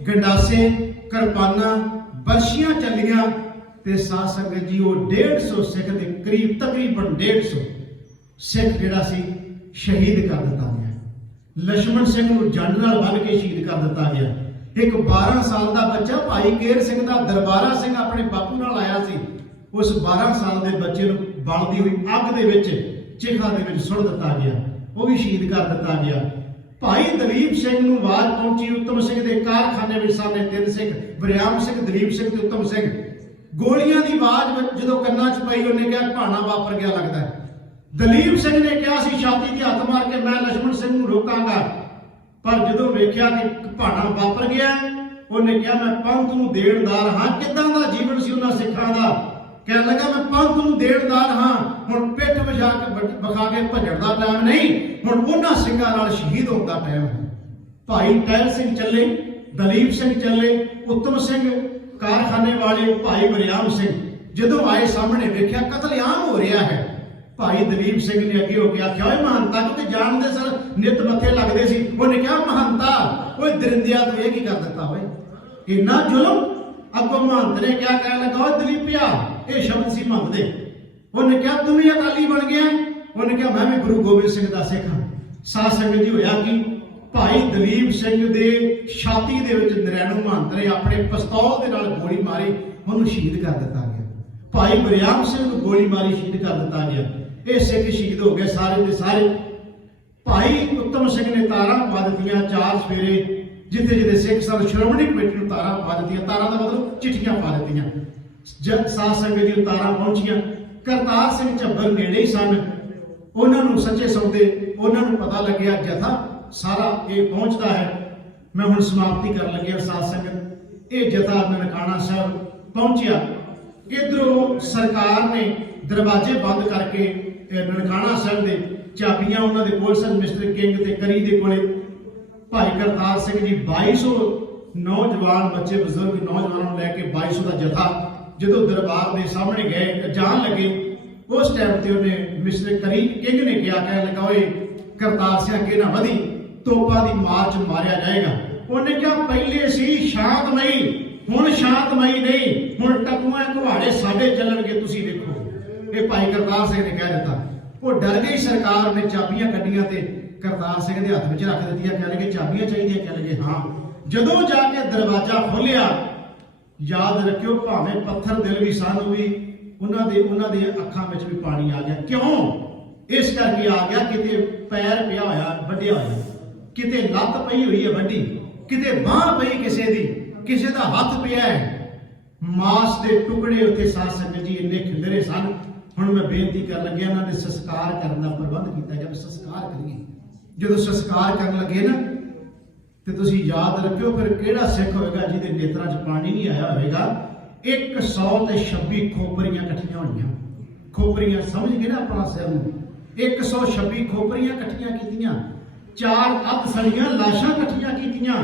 ਗੰਡਾਸੇ, ਕਿਰਪਾਨਾਂ, ਬਰਸ਼ੀਆਂ ਚੱਲੀਆਂ ਤੇ ਸਾਧ ਸੰਗਤ ਜੀ ਉਹ 150 ਸਿੱਖ ਦੇ ਕਰੀਬ, ਤਕਰੀਬਨ 150 ਸਿੱਖ ਜਿਹੜਾ ਸੀ ਸ਼ਹੀਦ ਕਰ ਦਿੱਤਾ ਗਿਆ। ਲਛਮਣ ਸਿੰਘ ਨੂੰ ਜੰਡ ਨਾਲ ਬੰਨ੍ਹ ਕੇ ਸ਼ਹੀਦ ਕਰ ਦਿੱਤਾ ਗਿਆ। ਇੱਕ 12 ਸਾਲ ਦਾ ਬੱਚਾ ਭਾਈ ਕੇਰ ਸਿੰਘ ਦਾ ਦਰਬਾਰਾ ਸਿੰਘ ਆਪਣੇ ਬਾਪੂ ਨਾਲ ਆਇਆ ਸੀ। ਉਸ 12 ਸਾਲ ਦੇ ਬੱਚੇ ਨੂੰ ਬਲਦੀ ਹੋਈ ਅੱਗ ਦੇ ਵਿੱਚ, ਚਿਖਾ ਦੇ ਵਿੱਚ ਸੁੱਟ ਦਿੱਤਾ ਗਿਆ, ਉਹ ਵੀ ਸ਼ਹੀਦ ਕਰ ਦਿੱਤਾ ਗਿਆ। ਭਾਈ ਦਲੀਪ ਸਿੰਘ ਨੂੰ ਆਵਾਜ਼ ਪਹੁੰਚੀ, ਉੱਤਮ ਸਿੰਘ ਦੇ ਕਾਰਖਾਨੇ ਵਿੱਚ ਸਾਹਮਣੇ 3 ਸਿੱਖ, ਵਰਿਆਮ ਸਿੰਘ, ਦਲੀਪ ਸਿੰਘ ਤੇ ਉੱਤਮ ਸਿੰਘ। ਗੋਲੀਆਂ ਦੀ ਆਵਾਜ਼ ਜਦੋਂ ਕੰਨਾਂ 'ਚ ਪਈ, ਉਹਨੇ ਕਿਹਾ ਭਾਣਾ ਵਾਪਰ ਗਿਆ ਲੱਗਦਾ ਹੈ। ਦਲੀਪ ਸਿੰਘ ਨੇ ਕਿਹਾ ਸੀ ਛਾਤੀ 'ਤੇ ਹੱਥ ਮਾਰ ਕੇ, ਮੈਂ ਲਛਮਣ ਸਿੰਘ ਨੂੰ ਰੋਕਾਂਗਾ, ਪਰ ਜਦੋਂ ਵੇਖਿਆ ਕਿ ਭਾਣਾ ਵਾਪਰ ਗਿਆ, ਉਹਨੇ ਕਿਹਾ ਮੈਂ ਪੰਥ ਨੂੰ ਦੇਣਦਾਰ ਹਾਂ। ਕਿੱਦਾਂ ਦਾ ਜੀਵਨ ਸੀ ਉਹਨਾਂ ਸਿੱਖਾਂ ਦਾ, ਕਹਿਣ ਲੱਗਾ ਮੈਂ ਪੰਥ ਨੂੰ ਦੇਣਦਾਰ ਹਾਂ। ਹੁਣ ਪਿੱਠ ਵਿਖਾ ਕੇ ਭੱਜਣ ਦਾ ਟਾਈਮ ਨਹੀਂ, ਹੁਣ ਉਹਨਾਂ ਸਿੰਘਾਂ ਨਾਲ ਸ਼ਹੀਦ ਹੋਣ ਦਾ ਟਾਈਮ ਹੈ। ਭਾਈ ਟਹਿਲ ਸਿੰਘ ਚੱਲੇ, ਦਲੀਪ ਸਿੰਘ ਚੱਲੇ, ਉੱਤਮ ਸਿੰਘ ਕਾਰਖਾਨੇ ਵਾਲੇ, ਭਾਈ ਵਰਿਆਮ ਸਿੰਘ ਜਦੋਂ ਆਏ ਸਾਹਮਣੇ ਵੇਖਿਆ ਕਤਲੇਆਮ ਹੋ ਰਿਹਾ ਹੈ। ਭਾਈ ਦਲੀਪ ਸਿੰਘ ਨੇ ਅੱਗੇ ਹੋ ਕੇ ਆਖਿਆ, ਓਏ ਮਹੰਤਾ ਕਿਤੇ ਜਾਣਦੇ ਸਰ, ਨਿਤ ਮੱਥੇ ਲੱਗਦੇ ਸੀ। ਉਹਨੇ ਕਿਹਾ, ਮਹੰਤਾ ਓਏ ਦਰਿੰਦਿਆ ਤੂੰ ਇਹ ਕੀ ਕਰ ਦਿੱਤਾ ਓਏ, ਇੰਨਾ ਜ਼ੁਲਮ। ਅੱਗੋਂ ਮਹੰਤ ਨੇ ਕਿਹਾ, ਕਹਿਣ ਲੱਗਾ, ਓਏ ਦਲੀਪਿਆ, ਇਹ ਸ਼ਬਦ ਸੀ ਮਹੰਤ ਦੇ। ਉਹਨੇ ਕਿਹਾ, ਤੂੰ ਵੀ ਅਕਾਲੀ ਬਣ ਗਿਆ। ਉਹਨੇ ਕਿਹਾ, ਮੈਂ ਵੀ ਗੁਰੂ ਗੋਬਿੰਦ ਸਿੰਘ ਦਾ ਸਿੱਖ ਹਾਂ। ਸਾਧ ਸੰਗਤ ਜੀ ਹੋਇਆ ਕਿ ਭਾਈ ਦਲੀਪ ਸਿੰਘ ਦੇ ਛਾਤੀ ਦੇ ਵਿੱਚ ਨਰੈਣੂ ਮਹੰਤ ਨੇ ਆਪਣੇ ਪਿਸਤੌਲ ਦੇ ਨਾਲ ਗੋਲੀ ਮਾਰੀ, ਉਹਨੂੰ ਸ਼ਹੀਦ ਕਰ ਦਿੱਤਾ ਗਿਆ। ਭਾਈ ਵਰਿਆਮ ਸਿੰਘ ਨੂੰ ਗੋਲੀ ਮਾਰੀ ਸ਼ਹੀਦ ਕਰ ਦਿੱਤਾ ਗਿਆ। ਇਹ ਸਿੱਖ ਸ਼ਹੀਦ ਹੋ ਗਏ ਸਾਰੇ ਦੇ ਸਾਰੇ। ਭਾਈ ਉੱਤਮ ਸਿੰਘ ਨੇ ਤਾਰਾਂ ਪਾ ਦਿੱਤੀਆਂ 4 ਸਵੇਰੇ, ਜਿੱਥੇ ਜਿੱਥੇ ਸਿੱਖ ਸਨ ਸ਼੍ਰੋਮਣੀ ਕਮੇਟੀ ਨੂੰ ਤਾਰਾਂ ਪਾ ਦਿੱਤੀਆਂ। ਤਾਰਾਂ ਦਾ ਮਤਲਬ ਚਿੱਠੀਆਂ ਪਾ ਦਿੱਤੀਆਂ। ਜਦ ਸਾਧ ਸੰਗਤ ਜੀ ਤਾਰਾਂ ਪਹੁੰਚੀਆਂ, ਕਰਤਾਰ ਸਿੰਘ ਝੱਬਰ ਨੇੜੇ ਹੀ ਸਨ। ਉਹਨਾਂ ਨੂੰ ਸੱਚੇ ਸੌਦੇ, ਉਹਨਾਂ ਨੂੰ ਪਤਾ ਲੱਗਿਆ ਜਥਾ ਸਾਰਾ ਇਹ ਪਹੁੰਚਦਾ ਹੈ। ਮੈਂ ਹੁਣ ਸਮਾਪਤੀ ਕਰਨ ਲੱਗਿਆ ਸਾਧ ਸੰਗਤ। ਇਹ ਜਥਾ ਨਨਕਾਣਾ ਸਾਹਿਬ ਪਹੁੰਚਿਆ। ਇਧਰੋਂ ਸਰਕਾਰ ਨੇ ਦਰਵਾਜ਼ੇ ਬੰਦ ਕਰਕੇ ਨਨਕਾਣਾ ਸਾਹਿਬ ਦੇ ਚਾਬੀਆਂ ਉਹਨਾਂ ਦੇ ਕੋਲ ਸਨ, ਮਿਸਟਰ ਕਿੰਗ ਤੇ ਕਰੀ ਦੇ ਕੋਲੇ। ਭਾਈ ਕਰਤਾਰ ਸਿੰਘ ਜੀ 2200 ਨੌਜਵਾਨ ਬੱਚੇ ਬਜ਼ੁਰਗ ਨੌਜਵਾਨਾਂ ਨੂੰ ਲੈ ਕੇ 2200 ਦਾ ਜਥਾ ਜਦੋਂ ਦਰਬਾਰ ਦੇ ਸਾਹਮਣੇ ਗਏ ਜਾਣ ਲੱਗੇ, ਉਸ ਟਾਈਮ ਤੇ ਉਹਨੇ ਮਿਸਟਰ ਕਰੀ ਕਿੰਗ ਨੇ ਕਿਹਾ, ਕਹਿਣ ਲੱਗਾ, ਓਏ ਕਰਤਾਰ ਸਿੰਘ ਅੱਗੇ ਨਾ ਵਧੀ, ਤੋਪਾਂ ਦੀ ਮਾਰ 'ਚ ਮਾਰਿਆ ਜਾਏਗਾ। ਉਹਨੇ ਕਿਹਾ, ਪਹਿਲੇ ਸੀ ਸ਼ਾਂਤਮਈ, ਹੁਣ ਸ਼ਾਂਤਮਈ ਨਹੀਂ, ਹੁਣ ਟਕੂਆਂ ਕੁਹਾੜੇ ਸਾਡੇ ਚੱਲਣਗੇ, ਤੁਸੀਂ ਵੇਖੋ। ਇਹ ਭਾਈ ਕਰਤਾਰ ਸਿੰਘ ਨੇ ਕਹਿ ਦਿੱਤਾ। ਉਹ ਡਰ ਗਈ। ਸਰਕਾਰ ਨੇ ਚਾਬੀਆਂ ਕੱਢੀਆਂ ਤੇ ਕਰਤਾਰ ਸਿੰਘ ਦੇ ਹੱਥ ਵਿੱਚ ਰੱਖ ਦਿੱਤੀਆਂ। ਕਹਿ ਲਗੇ ਚਾਬੀਆਂ ਚਾਹੀਦੀਆਂ, ਕਹਿ ਲਗੇ ਹਾਂ। ਜਦੋਂ ਜਾ ਕੇ ਦਰਵਾਜ਼ਾ ਖੋਲਿਆ, ਯਾਦ ਰੱਖਿਓ ਭਾਵੇਂ ਪੱਥਰ ਦਿਲ ਵੀ ਸਨ, ਉਹ ਵੀ ਉਹਨਾਂ ਦੇ ਅੱਖਾਂ ਵਿੱਚ ਵੀ ਪਾਣੀ ਆ ਗਿਆ। ਕਿਉਂ? ਇਸ ਕਰਕੇ ਆ ਗਿਆ, ਕਿਤੇ ਪੈਰ ਪਿਆ ਹੋਇਆ ਵੱਢਿਆ ਹੋਇਆ, ਕਿਤੇ ਲੱਤ ਪਈ ਹੋਈ ਹੈ ਵੱਡੀ, ਕਿਤੇ ਬਾਂਹ ਪਈ ਕਿਸੇ ਦੀ, ਕਿਸੇ ਦਾ ਹੱਥ ਪਿਆ ਹੈ। मांस के टुकड़े उत्थे साध संगत जी इन्ने खिलरे सन। हुण मैं बेनती कर लग्या उन्हां दे संस्कार करन दा प्रबंध किया जाए। संस्कार करिए, जो संस्कार करन लगे ना तो तुसीं याद रखियो फिर किहड़ा सिख होएगा जिहदे नेत्रां 'च पानी नहीं आया होएगा। 126 खोपरियां इकट्ठियां होईयां, खोपरियां समझ गए ना अपना सिर नूं। 126 खोपरियां इकट्ठियां कीतियां, 4 अध सड़ियां लाशां इकट्ठियां कीतियां,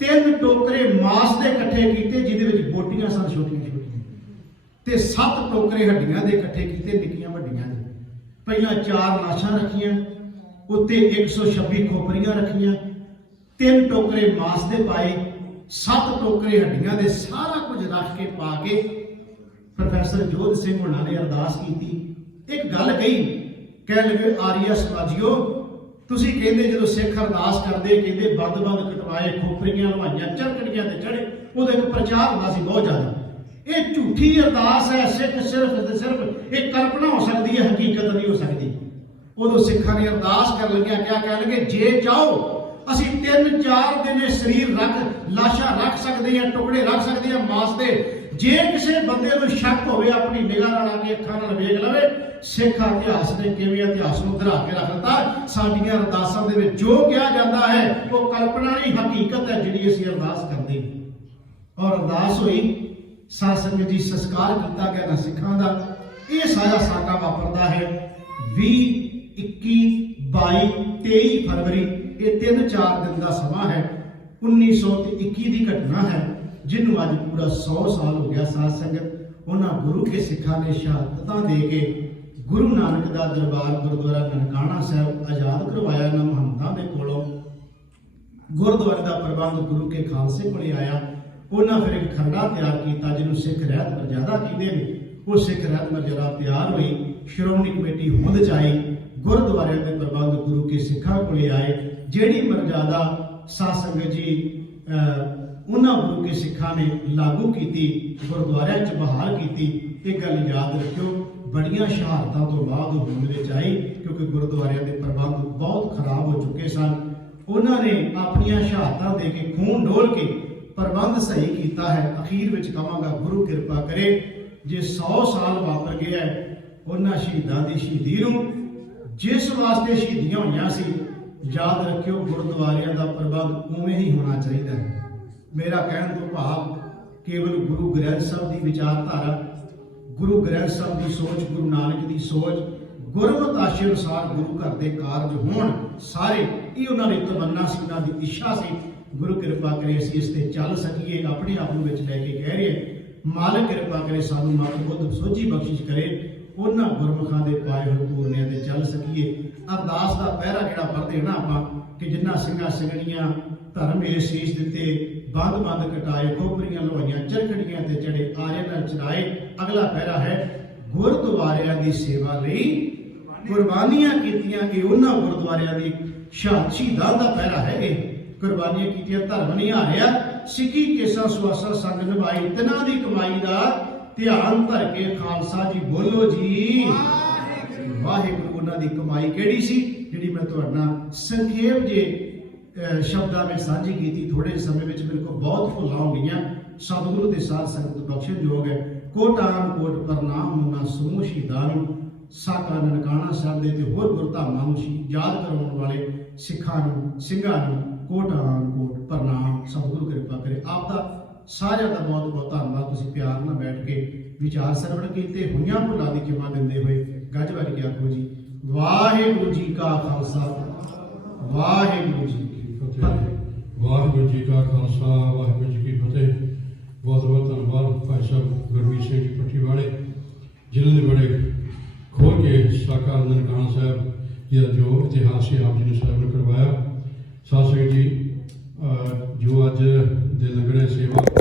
3 टोकरे मांस दे इकट्ठे कीते जिहदे विच बोटियां सन छोटियां छोटियां, ते 7 टोकरे हड्डियां दे इकट्ठे कीते निक्कियां वड्डियां दे। पहिलां 4 लाशां रखियां, उत्ते 126 खोपरियां रखियां, 3 टोकरे मांस दे पाए, 7 टोकरे हड्डियां दे, सारा कुछ रख के पा के प्रोफैसर जोध सिंह हुणां ने अरदास की। एक गल कही, कह लगे आरिया समाजियो तुसीं कहंदे जदों सिख अरदास करदे कहंदे बंद बंद कटवाए, खोपरियां लवाइयां, चरकड़ियां ते चढ़े, उहदा एक प्रचार हुंदा सी बहुत ज़्यादा। ये झूठी अरदास है। सिख सिर्फ ते सिर्फ एक कल्पना हो सकती है, हकीकत नहीं हो सकती। उदों सिखां ने अरदास कर लग्या क्या कह लगे, जे चाहो असीं 3-4 दिन शरीर रख लाशां रख सकते हैं, टुकड़े रख सकते हैं मांस दे। जे किसी बंदे को शक होवे अपनी निगाह नाल आके अखां नाल वेख लवे, सिख इतिहास ने किवें इतिहास नूं धरा के रख दित्ता। साडीआं अरदासां दे विच जो किहा जांदा है वो कल्पना नहीं, हकीकत है जिहड़ी असीं अरदास करदे। और अरदास होई, साध संगत जी संस्कार किया गया ना सिखां दा। ये सारा साका वापरदा है 20, 21, 22, 23 फरवरी, ये 3-4 दिन का समा है। 1921 की घटना है जिन्होंने अज पूरा 100 साल हो गया। साध संगत उन्होंने गुरु के सिखा ने शहादत दे के गुरु नानक का दरबार गुरुद्वारा ननकाना साहब आज़ाद करवाया ना महंतां दे कोलों। गुरुद्वारे का प्रबंध गुरु के खालसे को आया। उन्होंने फिर एक खरड़ा तैयार किया जिन्होंने सिख रहत मर्यादा कहते हैं। वो सिख रहत मर्यादा तैयार हुई, श्रोमणी कमेटी होंद च आई, गुरुद्वारे के प्रबंध गुरु के सिखा को आए। जिहड़ी मर्यादा साध संगत जी उन्होंने गुरु के सिखा ने लागू की, गुरुद्वारे च बहाल की। एक गल याद रखियो, बड़ियां शहादतां तो बाद होंद विच आई क्योंकि गुरुद्वारे के प्रबंध बहुत खराब हो चुके सन। उन्होंने अपनियां शहादतां दे के खून डोल के प्रबंध सही किया है। अखीर विच कहांगा गुरु कृपा करे, जे 100 साल वापर गया उन्हां शहीदां दी शहीदी नूं जिस वास्ते शहीदियां होईयां सी, याद रखियो गुरुद्वारियां दा प्रबंध उवें ही होना चाहिए। मेरा कहण तो भाव केवल गुरु ग्रंथ साहब की विचारधारा, गुरु ग्रंथ साहब की सोच, गुरु नानक की सोच, गुरमत आशे अनुसार गुरु घर के कारज होण सारे, ये उन्होंने तमन्ना सी, उन्होंने इच्छा सी। गुरु कृपा करे असीं इस ते चल सकीए। अपने आप नूं विच लैके कह रहे मालिक कृपा करे सानूं मत बुद्ध सोझी बख्शिश करे, उन्हां गुरमुखां दे पाए होए पूरनियां ते चल सकीए। अरदास का पहरा जिहड़ा पढ़दे ना आपां कि जिन्हां ਸਿੰਘਾਂ ਸਿੰਘਣੀਆਂ धर्म मेरे शीश दिते, बंद बंद कटाए, खोपरियां लवाइयां, चरखड़ियां ते चढ़े, आरे नाल चढ़ाए। अगला पहरा है गुरुद्वारियां दी सेवा लई कुर्बानियां कीतियां। ये उन्हां गुरुद्वारियां दी शहीदां दा पहरा है। ये कुर्बानियां कीतियां, धर्म नहीं हारिया, सिक्खी केसा सुआसा संग निभाई, तिन्हां दी कमाई दा ध्यान धर के खालसा जी बोलो जी वाहिगुरू। उन्हां दी कमाई किहड़ी सी जिहड़ी मैं तुहाडे नाल संखेप जे शब्दां में साझी की। थोड़े समय में मेरे को बहुत भुलां हो गईयां। सतगुरु के साथ संगत बख्शण योग है। कोटान कोट प्रणाम उन्हां समूह शहीदां नूं, साका ननकाना साहब दे ते होर गुरधामां नूं याद करवाउण वाले सिखां नूं, ਸਿੰਘਾਂ नूं कोटान कोट प्रणाम। सतगुरु कृपा करे। आपका सारिਆਂ ਦਾ बहुत बहुत धन्यवाद। तुसीं प्यार नाल बैठ के विचार सरवण कीते, होईयां भुलां दी खिमा दिंदे होए गज भर के आखो जी वाहिगुरू जी का खालसा, वाहिगुरू जी की फतेह। वाहिगुरू जी का खालसा, वाहिगुरू जी की फतेह। बहुत बहुत धन्यवाद भाई साहब गुरमीत सिंह जी पट्टी वाले, जिन्होंने बड़े खोल के साका ननकाना साहब या जो इतिहास है आप जी ने साहब ने करवाया।